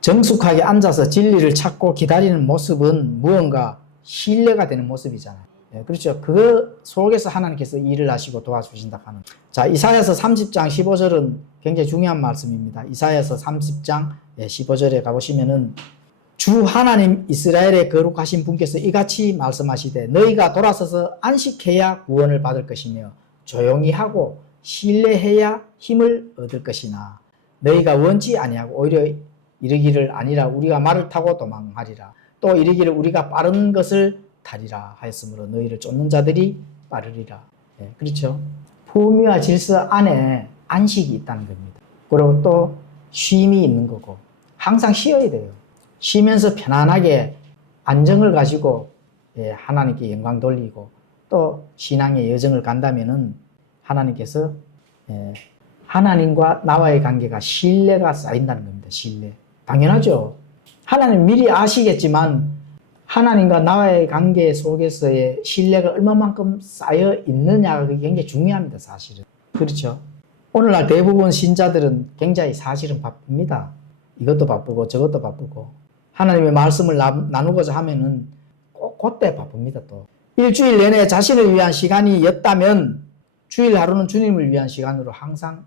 정숙하게 앉아서 진리를 찾고 기다리는 모습은 무언가 신뢰가 되는 모습이잖아요. 그렇죠. 그 속에서 하나님께서 일을 하시고 도와주신다 하는. 자, 이사야서 30장 15절은 굉장히 중요한 말씀입니다. 이사야서 30장 15절에 가보시면은 주 하나님 이스라엘의 거룩하신 분께서 이같이 말씀하시되 너희가 돌아서서 안식해야 구원을 받을 것이며 조용히 하고 신뢰해야 힘을 얻을 것이나 너희가 원치 아니하고 오히려 이르기를 아니라 우리가 말을 타고 도망하리라. 또 이르기를 우리가 빠른 것을 타리라 하였으므로 너희를 쫓는 자들이 빠르리라. 그렇죠. 품위와 질서 안에 안식이 있다는 겁니다. 그리고 또 쉼이 있는 거고 항상 쉬어야 돼요. 쉬면서 편안하게 안정을 가지고 하나님께 영광 돌리고 또 신앙의 여정을 간다면은 하나님께서 하나님과 나와의 관계가 신뢰가 쌓인다는 겁니다. 신뢰. 당연하죠. 하나님 미리 아시겠지만 하나님과 나와의 관계 속에서의 신뢰가 얼마만큼 쌓여 있느냐가 굉장히 중요합니다. 사실은. 그렇죠. 오늘날 대부분 신자들은 굉장히 사실은 바쁩니다. 이것도 바쁘고 저것도 바쁘고 하나님의 말씀을 나누고자 하면은 꼭 그때 바쁩니다. 또 일주일 내내 자신을 위한 시간이 였다면 주일 하루는 주님을 위한 시간으로 항상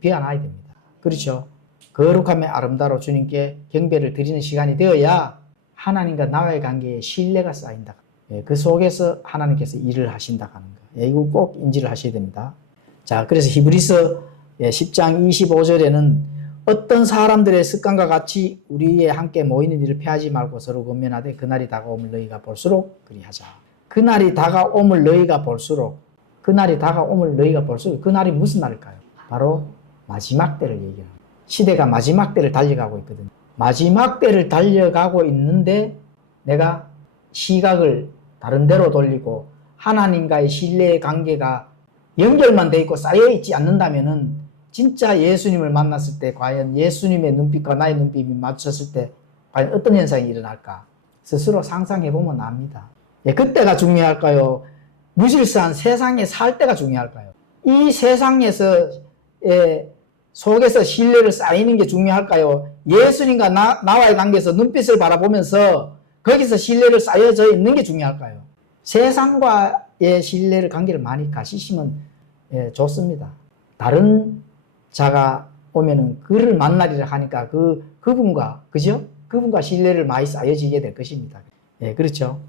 비워놔야 됩니다. 그렇죠. 거룩함의 아름다로 주님께 경배를 드리는 시간이 되어야 하나님과 나와의 관계에 신뢰가 쌓인다. 그 속에서 하나님께서 일을 하신다 하는 거. 이거 꼭 인지를 하셔야 됩니다. 자, 그래서 히브리서 10장 25절에는 어떤 사람들의 습관과 같이 우리의 함께 모이는 일을 피하지 말고 서로 권면하되 그날이 다가옴을 너희가 볼수록 그리하자. 그날이 다가옴을 너희가 볼수록 그날이 무슨 날일까요? 바로 마지막 때를 얘기합니다. 시대가 마지막 때를 달려가고 있거든요. 마지막 때를 달려가고 있는데 내가 시각을 다른 데로 돌리고 하나님과의 신뢰의 관계가 연결만 돼 있고 쌓여 있지 않는다면은 진짜 예수님을 만났을 때 과연 예수님의 눈빛과 나의 눈빛이 맞췄을 때 과연 어떤 현상이 일어날까? 스스로 상상해 보면 압니다. 그때가 중요할까요? 무질서한 세상에 살 때가 중요할까요? 이 세상에서 속에서 신뢰를 쌓이는 게 중요할까요? 예수님과 나와의 관계에서 눈빛을 바라보면서 거기서 신뢰를 쌓여져 있는 게 중요할까요? 세상과의 신뢰를 관계를 많이 가지시면 좋습니다. 다른 자가 오면은 그를 만나리라 하니까 그분과 그죠? 그분과 신뢰를 많이 쌓여지게 될 것입니다. 그렇죠.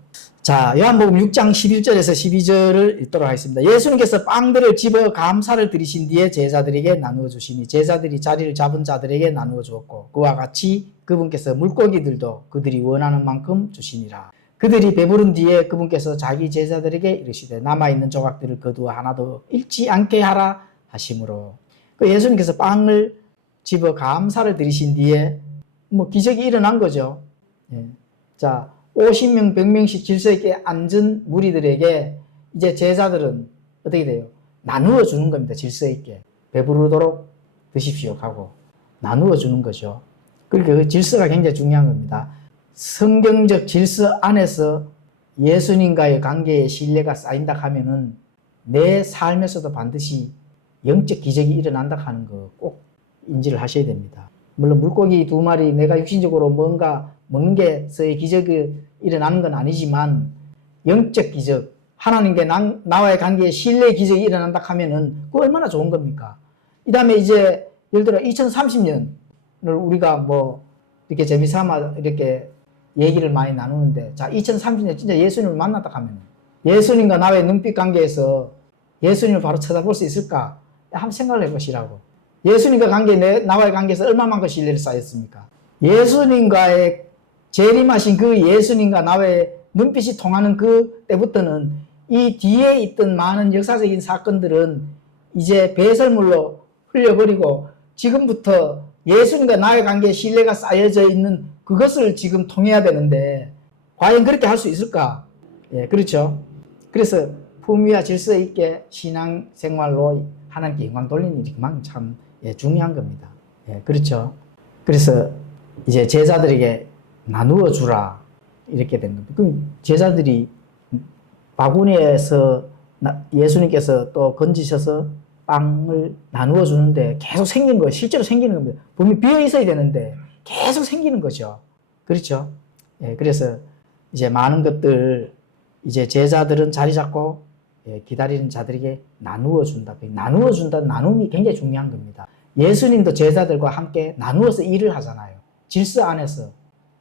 자, 요한복음 6장 11절에서 12절을 읽도록 하겠습니다. 예수님께서 빵들을 집어 감사를 드리신 뒤에 제자들에게 나누어 주시니 제자들이 자리를 잡은 자들에게 나누어 주었고 그와 같이 그분께서 물고기들도 그들이 원하는 만큼 주시니라. 그들이 배부른 뒤에 그분께서 자기 제자들에게 이르시되 남아있는 조각들을 거두어 하나도 잃지 않게 하라 하심으로. 예수님께서 빵을 집어 감사를 드리신 뒤에 기적이 일어난 거죠. 자, 50명, 100명씩 질서 있게 앉은 무리들에게 이제 제자들은 어떻게 돼요? 나누어 주는 겁니다. 질서 있게. 배부르도록 드십시오 하고 나누어 주는 거죠. 그러니까 그 질서가 굉장히 중요한 겁니다. 성경적 질서 안에서 예수님과의 관계에 신뢰가 쌓인다 하면은 내 삶에서도 반드시 영적 기적이 일어난다 하는 거 꼭 인지를 하셔야 됩니다. 물론 물고기 2마리 내가 육신적으로 뭔가 먹는 게서의 기적이 일어나는 건 아니지만 영적 기적, 하나님과 나와의 관계에 신뢰의 기적이 일어난다 하면은 그거 얼마나 좋은 겁니까? 이 다음에 이제 예를 들어 2030년을 우리가 이렇게 재미삼아 이렇게 얘기를 많이 나누는데, 자, 2030년 진짜 예수님을 만났다 하면 예수님과 나의 눈빛 관계에서 예수님을 바로 쳐다볼 수 있을까? 한번 생각을 해보시라고. 예수님과 나와의 관계에서 얼마만큼 신뢰를 쌓였습니까? 예수님과의 재림하신 그 예수님과 나의 눈빛이 통하는 그 때부터는 이 뒤에 있던 많은 역사적인 사건들은 이제 배설물로 흘려버리고 지금부터 예수님과 나의 관계에 신뢰가 쌓여져 있는 그것을 지금 통해야 되는데 과연 그렇게 할 수 있을까? 그렇죠. 그래서 품위와 질서 있게 신앙생활로 하나님께 영광 돌리는 일이 그만큼 참 중요한 겁니다. 그렇죠. 그래서 이제 제자들에게 나누어 주라 이렇게 된 겁니다. 그럼 제자들이 바구니에서 예수님께서 또 건지셔서 빵을 나누어 주는데 계속 생긴 거예요. 실제로 생기는 겁니다. 분명히 비어 있어야 되는데 계속 생기는 거죠. 그렇죠. 그래서 이제 많은 것들 이제 제자들은 자리 잡고 기다리는 자들에게 나누어 준다. 나누어 준다는 나눔이 굉장히 중요한 겁니다. 예수님도 제자들과 함께 나누어서 일을 하잖아요. 질서 안에서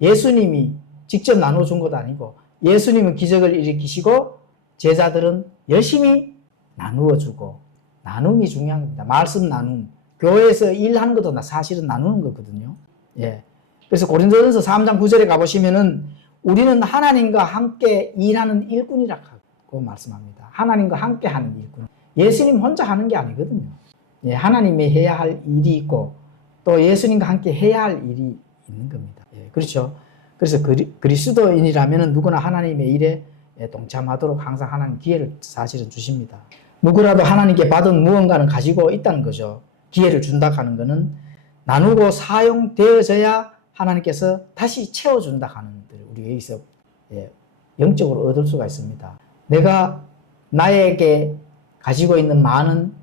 예수님이 직접 나누어 준 것도 아니고 예수님은 기적을 일으키시고 제자들은 열심히 나누어 주고 나눔이 중요한 겁니다. 말씀 나눔. 교회에서 일하는 것도 사실은 나누는 거거든요. 그래서 고린도전서 3장 9절에 가보시면은 우리는 하나님과 함께 일하는 일꾼이라고 말씀합니다. 하나님과 함께 하는 일꾼. 예수님 혼자 하는 게 아니거든요. 하나님이 해야 할 일이 있고 또 예수님과 함께 해야 할 일이 있는 겁니다. 그렇죠. 그래서 그리스도인이라면 누구나 하나님의 일에 동참하도록 항상 하나님 기회를 사실은 주십니다. 누구라도 하나님께 받은 무언가는 가지고 있다는 거죠. 기회를 준다 하는 것은 나누고 사용되어져야 하나님께서 다시 채워준다 하는 것을 우리 여기서 영적으로 얻을 수가 있습니다. 내가 나에게 가지고 있는 많은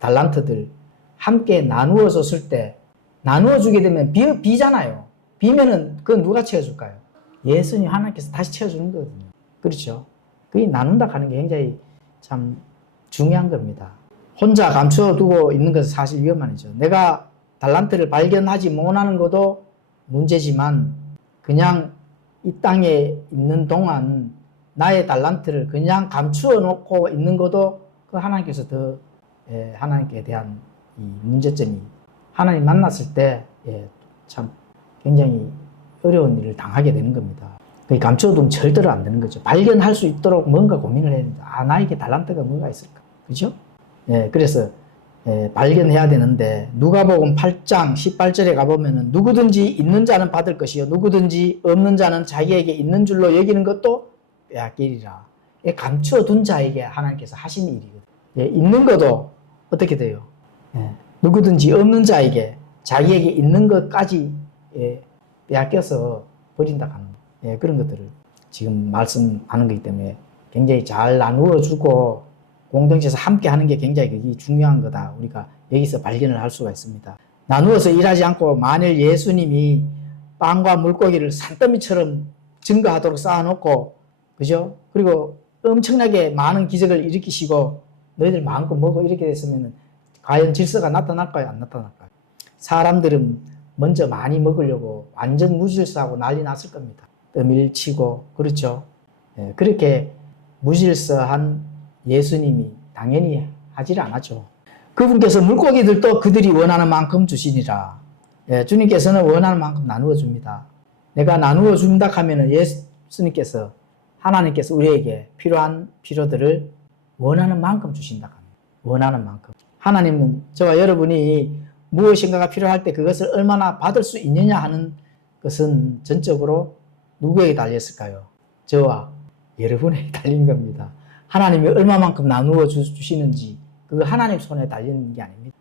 달란트들 함께 나누어 줬을 때 나누어 주게 되면 비잖아요. 비면은 그건 누가 채워줄까요? 예수님 하나님께서 다시 채워주는 거거든요. 그렇죠. 그게 나눈다 하는 게 굉장히 참 중요한 겁니다. 혼자 감추어 두고 있는 것은 사실 위험한 일이죠. 내가 달란트를 발견하지 못하는 것도 문제지만 그냥 이 땅에 있는 동안 나의 달란트를 그냥 감추어 놓고 있는 것도 그 하나님께서 더 하나님께 대한 이 문제점이 하나님 만났을 때 참 굉장히 어려운 일을 당하게 되는 겁니다. 감춰두면 절대로 안 되는 거죠. 발견할 수 있도록 뭔가 고민을 해야 됩니다. 아, 나에게 달란트가 뭐가 있을까? 그죠? 그래서 발견해야 되는데 누가복음 8장 18절에 가보면은 누구든지 있는 자는 받을 것이요 누구든지 없는 자는 자기에게 있는 줄로 여기는 것도 빼앗기리라. 감춰둔 자에게 하나님께서 하신 일이거든요. 있는 것도 어떻게 돼요? 누구든지 없는 자에게 자기에게 있는 것까지 빼앗겨서 버린다 하는 그런 것들을 지금 말씀하는 거기 때문에 굉장히 잘 나누어 주고 공동체에서 함께 하는 게 굉장히 그게 중요한 거다. 우리가 여기서 발견을 할 수가 있습니다. 나누어서 일하지 않고 만일 예수님이 빵과 물고기를 산더미처럼 증거하도록 쌓아놓고, 그죠? 그리고 엄청나게 많은 기적을 일으키시고 너희들 마음껏 먹어 이렇게 됐으면 과연 질서가 나타날까요? 안 나타날까요? 사람들은 먼저 많이 먹으려고 완전 무질서하고 난리 났을 겁니다. 떠밀치고, 그렇죠? 그렇게 무질서한 예수님이 당연히 하질 않았죠. 그분께서 물고기들도 그들이 원하는 만큼 주시니라. 주님께서는 원하는 만큼 나누어 줍니다. 내가 나누어 준다 하면은 예수님께서 하나님께서 우리에게 필요한 필요들을 원하는 만큼 주신다. 원하는 만큼. 하나님은 저와 여러분이 무엇인가가 필요할 때 그것을 얼마나 받을 수 있느냐 하는 것은 전적으로 누구에게 달렸을까요? 저와 여러분에게 달린 겁니다. 하나님이 얼마만큼 나누어 주시는지 그 하나님 손에 달리는 게 아닙니다.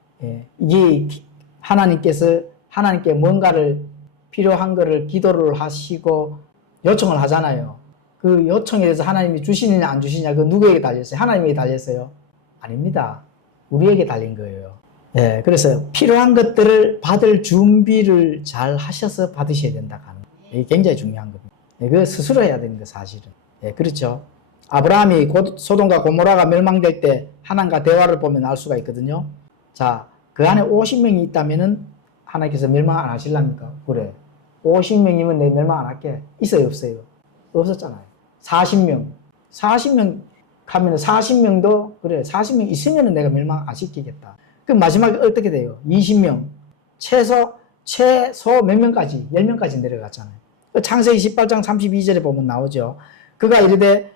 이게 하나님께서 하나님께 뭔가를 필요한 거를 기도를 하시고 요청을 하잖아요. 그 요청에 대해서 하나님이 주시느냐 안 주시느냐 그 누구에게 달렸어요? 하나님에게 달렸어요? 아닙니다. 우리에게 달린 거예요. 그래서 필요한 것들을 받을 준비를 잘 하셔서 받으셔야 된다 하는 이게 굉장히 중요한 겁니다. 그거 스스로 해야 되는 거 사실은. 그렇죠. 아브라함이 소돔과 고모라가 멸망될 때 하나님과 대화를 보면 알 수가 있거든요. 자, 그 안에 50명이 있다면은 하나님께서 멸망 안 하실랍니까? 그래. 50명이면 내 멸망 안 할게. 있어요, 없어요? 없었잖아요. 40명 하면 40명도 그래. 40명 있으면은 내가 멸망 안 시키겠다. 그럼 마지막에 어떻게 돼요? 20명. 최소 몇 명까지? 10명까지 내려갔잖아요. 창세기 18장 32절에 보면 나오죠. 그가 이르되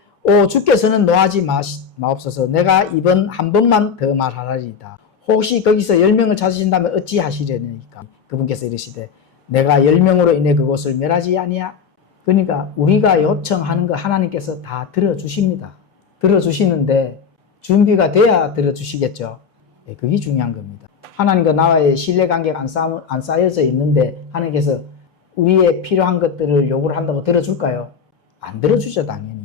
주께서는 노하지 마옵소서. 내가 이번 한 번만 더 말하리이다. 혹시 거기서 10명을 찾으신다면 어찌 하시려니까? 그분께서 이르시되 내가 10명으로 인해 그곳을 멸하지 아니야. 그러니까 우리가 요청하는 거 하나님께서 다 들어주십니다. 들어주시는데 준비가 돼야 들어주시겠죠. 그게 중요한 겁니다. 하나님과 나와의 신뢰관계가 안 쌓여져 있는데 하나님께서 우리의 필요한 것들을 요구를 한다고 들어줄까요? 안 들어주죠, 당연히.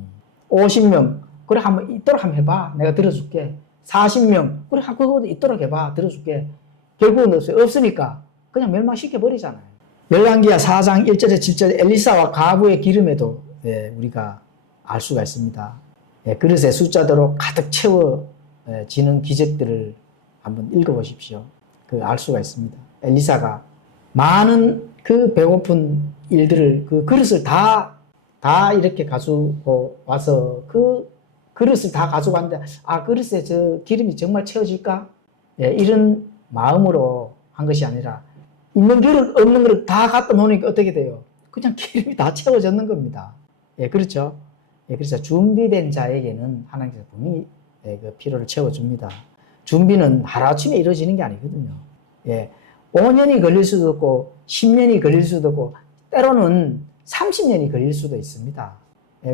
50명, 그래, 있도록 한번 해봐. 내가 들어줄게. 40명, 그래, 그것도 있도록 해봐. 들어줄게. 결국은 없으니까 그냥 멸망시켜버리잖아요. 열왕기하 4장 1절에 7절에 엘리사와 가부의 기름에도 우리가 알 수가 있습니다. 그릇에 숫자대로 가득 채워지는 기적들을 한번 읽어보십시오. 알 수가 있습니다. 엘리사가 많은 그 배고픈 일들을 그 그릇을 다 이렇게 가지고 와서 그 그릇을 다 가지고 왔는데 그릇에 저 기름이 정말 채워질까? 이런 마음으로 한 것이 아니라 있는 그릇 없는 그릇 다 갖다 놓으니까 어떻게 돼요? 그냥 기름이 다 채워졌는 겁니다. 그렇죠? 그래서 준비된 자에게는 하나님께서 분명히 그 필요를 채워줍니다. 준비는 하루아침에 이루어지는 게 아니거든요. 5년이 걸릴 수도 있고 10년이 걸릴 수도 있고 때로는 30년이 걸릴 수도 있습니다.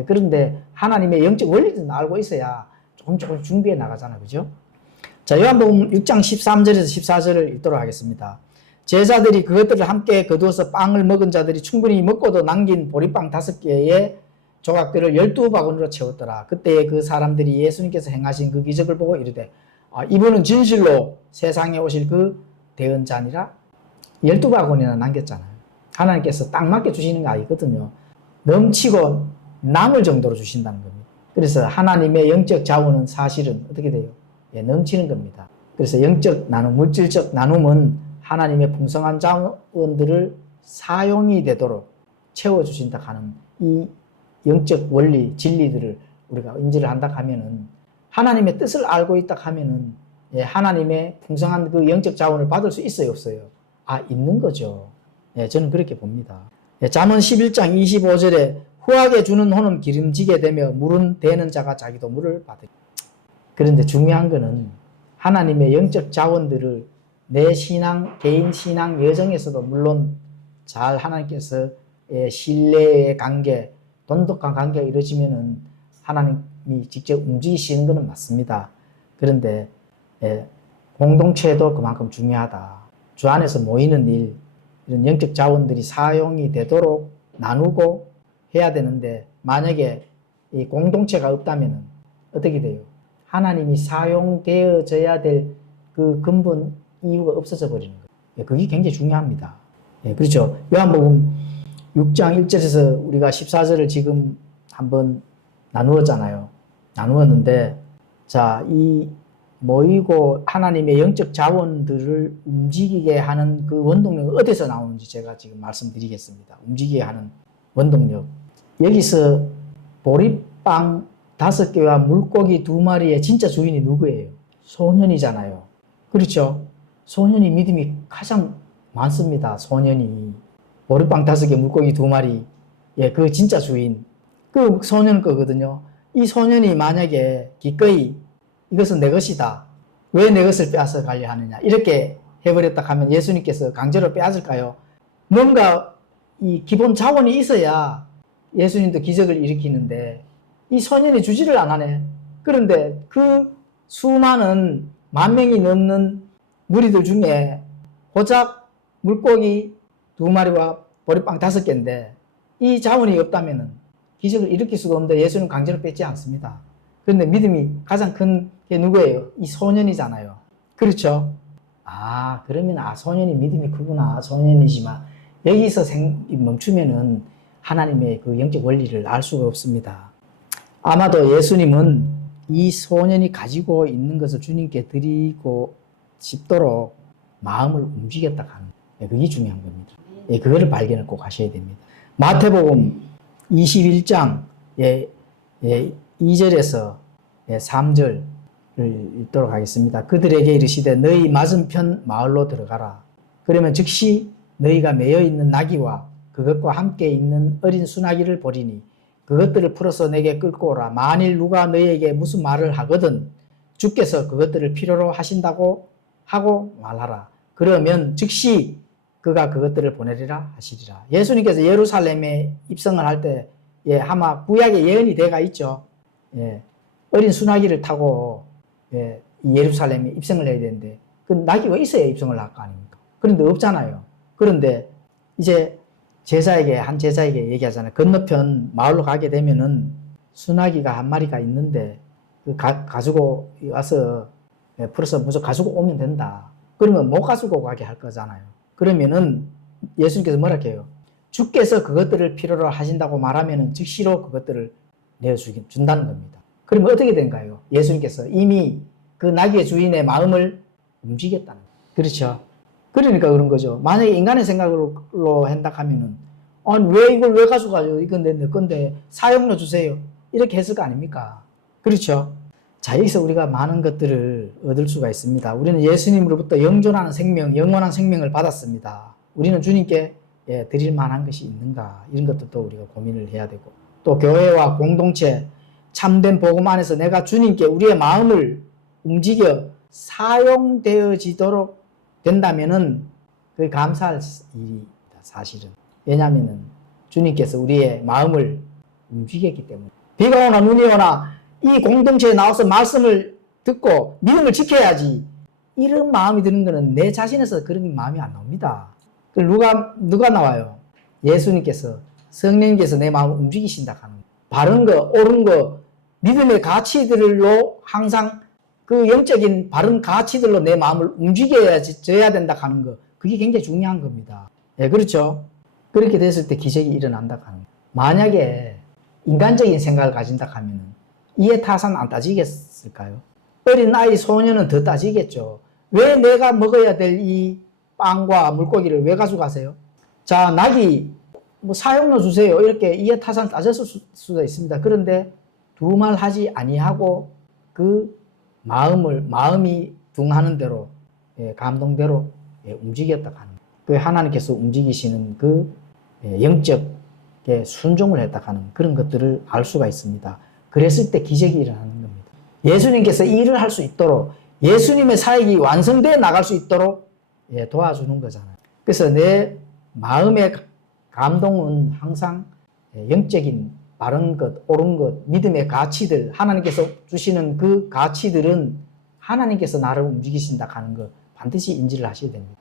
그런데 하나님의 영적 원리를 알고 있어야 조금 준비해 나가잖아요. 그죠? 자, 요한복음 6장 13절에서 14절을 읽도록 하겠습니다. 제자들이 그것들을 함께 거두어서 빵을 먹은 자들이 충분히 먹고도 남긴 보리빵 5개의 조각들을 12바구니로 채웠더라. 그때 그 사람들이 예수님께서 행하신 그 기적을 보고 이르되 이분은 진실로 세상에 오실 그 대언자니라. 12바구니나 남겼잖아요. 하나님께서 딱 맞게 주시는 거 아니거든요. 넘치고 남을 정도로 주신다는 겁니다. 그래서 하나님의 영적 자원은 사실은 어떻게 돼요? 넘치는 겁니다. 그래서 영적 나눔, 물질적 나눔은 하나님의 풍성한 자원들을 사용이 되도록 채워주신다 하는 이 영적 원리, 진리들을 우리가 인지를 한다 하면은 하나님의 뜻을 알고 있다 하면은 하나님의 풍성한 그 영적 자원을 받을 수 있어요, 없어요? 있는 거죠. 저는 그렇게 봅니다. 잠언 11장 25절에 후하게 주는 혼은 기름지게 되며 물은 되는 자가 자기도 물을 받으리. 그런데 중요한 거는 하나님의 영적 자원들을 내 신앙, 개인 신앙 여정에서도 물론 잘 하나님께서 신뢰의 관계, 돈독한 관계가 이루어지면은 하나님이 직접 움직이시는 것은 맞습니다. 그런데 공동체도 그만큼 중요하다. 주 안에서 모이는 일, 이런 영적 자원들이 사용이 되도록 나누고 해야 되는데 만약에 이 공동체가 없다면 어떻게 돼요? 하나님이 사용되어져야 될 그 근본 이유가 없어져 버리는 거예요. 그게 굉장히 중요합니다. 그렇죠. 요한복음 6장 1절에서 우리가 14절을 지금 한번 나누었잖아요. 나누었는데 자, 이 모이고 하나님의 영적 자원들을 움직이게 하는 그 원동력은 어디서 나오는지 제가 지금 말씀드리겠습니다. 움직이게 하는 원동력. 여기서 보리빵 5개와 물고기 2마리의 진짜 주인이 누구예요? 소년이잖아요. 그렇죠? 소년이 믿음이 가장 많습니다. 소년이. 보리빵 5개, 물고기 2마리. 그 진짜 주인. 그 소년 거거든요. 이 소년이 만약에 기꺼이 이것은 내 것이다. 왜 내 것을 빼앗아 가려 하느냐. 이렇게 해버렸다 하면 예수님께서 강제로 빼앗을까요? 뭔가 이 기본 자원이 있어야 예수님도 기적을 일으키는데 이 소년이 주지를 안 하네. 그런데 그 수많은 10,000명이 넘는 무리들 중에 고작 물고기 2마리와 보리빵 5개인데 이 자원이 없다면 기적을 일으킬 수가 없는데 예수는 강제로 뺏지 않습니다. 그런데 믿음이 가장 큰 게 누구예요? 이 소년이잖아요. 그렇죠? 그러면 소년이 믿음이 크구나. 소년이지만 여기서 멈추면은 하나님의 그 영적 원리를 알 수가 없습니다. 아마도 예수님은 이 소년이 가지고 있는 것을 주님께 드리고 싶도록 마음을 움직였다 하는 그게 중요한 겁니다. 그거를 발견을 꼭 하셔야 됩니다. 마태복음 21장 2절에서 3절을 읽도록 하겠습니다. 그들에게 이르시되 너희 맞은편 마을로 들어가라. 그러면 즉시 너희가 매여 있는 나귀와 그것과 함께 있는 어린 수나귀를 보리니 그것들을 풀어서 내게 끌고 오라. 만일 누가 너희에게 무슨 말을 하거든 주께서 그것들을 필요로 하신다고 하고 말하라. 그러면 즉시 그가 그것들을 보내리라 하시리라. 예수님께서 예루살렘에 입성을 할 때 아마 구약의 예언이 돼가 있죠. 어린 수나귀를 타고 예루살렘에 입성을 해야 되는데 그 나귀가 있어야 입성을 할 거 아닙니까? 그런데 없잖아요. 그런데 이제 한 제자에게 얘기하잖아요. 건너편 마을로 가게 되면은 수나귀가 1마리가 있는데 가지고 와서 풀어서 무조건 가지고 오면 된다. 그러면 못 가지고 가게 할 거잖아요. 그러면은 예수님께서 뭐라 해요? 주께서 그것들을 필요로 하신다고 말하면은 즉시로 그것들을 내어준다는 겁니다. 그러면 어떻게 된가요? 예수님께서 이미 그 나귀의 주인의 마음을 움직였다는 거예요. 그렇죠? 그러니까 그런 거죠. 만약에 인간의 생각으로 한다 하면은 왜 이걸 왜 가져가요? 이건 내 건데 사용료 주세요. 이렇게 했을 거 아닙니까? 그렇죠? 자, 여기서 우리가 많은 것들을 얻을 수가 있습니다. 우리는 예수님으로부터 영존하는 생명, 영원한 생명을 받았습니다. 우리는 주님께 드릴 만한 것이 있는가? 이런 것들도 우리가 고민을 해야 되고 또 교회와 공동체 참된 복음 안에서 내가 주님께 우리의 마음을 움직여 사용되어지도록 된다면은 그게 감사할 일이다, 사실은. 왜냐하면은 주님께서 우리의 마음을 움직였기 때문에. 비가 오나 눈이 오나 이 공동체에 나와서 말씀을 듣고 믿음을 지켜야지. 이런 마음이 드는 거는 내 자신에서 그런 마음이 안 나옵니다. 누가 나와요? 예수님께서, 성령님께서 내 마음을 움직이신다 하는 거예요. 바른 거, 옳은 거, 믿음의 가치들로 항상 그 영적인 바른 가치들로 내 마음을 움직여야 된다 하는 거. 그게 굉장히 중요한 겁니다. 그렇죠? 그렇게 됐을 때 기적이 일어난다 하는 거. 만약에 인간적인 생각을 가진다 하면 이해 타산 안 따지겠을까요? 어린 아이 소년은 더 따지겠죠. 왜 내가 먹어야 될 이 빵과 물고기를 왜 가져가세요? 자, 낙이 뭐 사용료 주세요. 이렇게 이해타산 따졌을 수도 있습니다. 그런데 두말하지 아니하고 그 마음이 둥하는 대로, 감동대로 움직였다 하는 거예요. 그 하나님께서 움직이시는 그 영적 순종을 했다 하는 그런 것들을 알 수가 있습니다. 그랬을 때 기적이 일어나는 겁니다. 예수님께서 일을 할 수 있도록, 예수님의 사역이 완성되어 나갈 수 있도록 도와주는 거잖아요. 그래서 내 마음의 감동은 항상 영적인 바른 것, 옳은 것, 믿음의 가치들, 하나님께서 주시는 그 가치들은 하나님께서 나를 움직이신다 하는 거 반드시 인지를 하셔야 됩니다.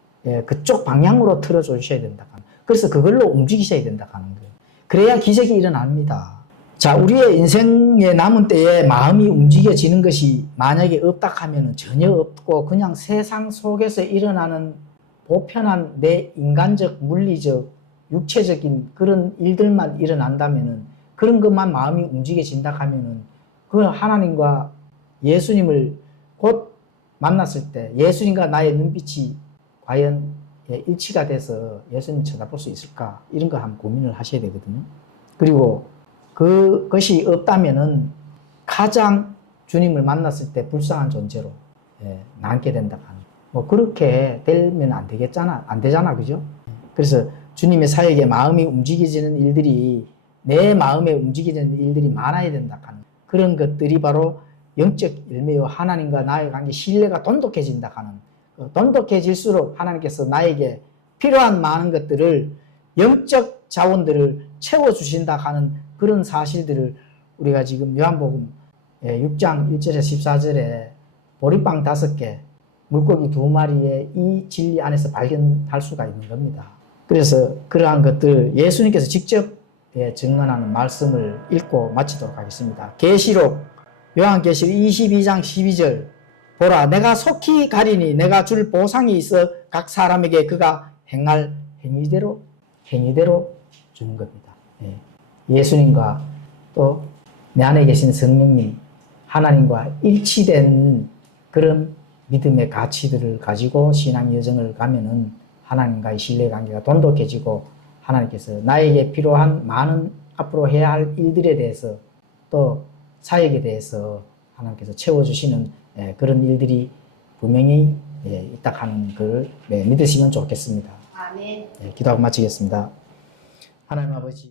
그쪽 방향으로 틀어줘 주셔야 된다. 그래서 그걸로 움직이셔야 된다 하는 거예요. 그래야 기적이 일어납니다. 자, 우리의 인생의 남은 때에 마음이 움직여지는 것이 만약에 없다 하면 전혀 없고 그냥 세상 속에서 일어나는 보편한 내 인간적, 물리적, 육체적인 그런 일들만 일어난다면은 그런 것만 마음이 움직여진다 하면은 그 하나님과 예수님을 곧 만났을 때 예수님과 나의 눈빛이 과연 일치가 돼서 예수님 쳐다볼 수 있을까? 이런 거 한번 고민을 하셔야 되거든요. 그리고 그것이 없다면은 가장 주님을 만났을 때 불쌍한 존재로 남게 된다. 뭐 그렇게 되면 안 되잖아, 그죠? 그래서 주님의 사역에 마음이 움직여지는 일들이 내 마음에 움직이는 일들이 많아야 된다 하는 그런 것들이 바로 영적 열매요. 하나님과 나의 관계 신뢰가 돈독해진다 하는 돈독해질수록 하나님께서 나에게 필요한 많은 것들을 영적 자원들을 채워주신다 하는 그런 사실들을 우리가 지금 요한복음 6장 1절에서 14절에 보리빵 5개, 물고기 2마리의 이 진리 안에서 발견할 수가 있는 겁니다. 그래서 그러한 것들 예수님께서 직접 증언하는 말씀을 읽고 마치도록 하겠습니다. 요한계시록 22장 12절 보라 내가 속히 가리니 내가 줄 보상이 있어 각 사람에게 그가 행할 행위대로 주는 겁니다. 예수님과 또 내 안에 계신 성령님 하나님과 일치된 그런 믿음의 가치들을 가지고 신앙 여정을 가면은 하나님과의 신뢰관계가 돈독해지고 하나님께서 나에게 필요한 많은 앞으로 해야 할 일들에 대해서 또 사역에 대해서 하나님께서 채워주시는 그런 일들이 분명히 있다 하는 걸 믿으시면 좋겠습니다. 아멘. 기도하고 마치겠습니다. 하나님 아버지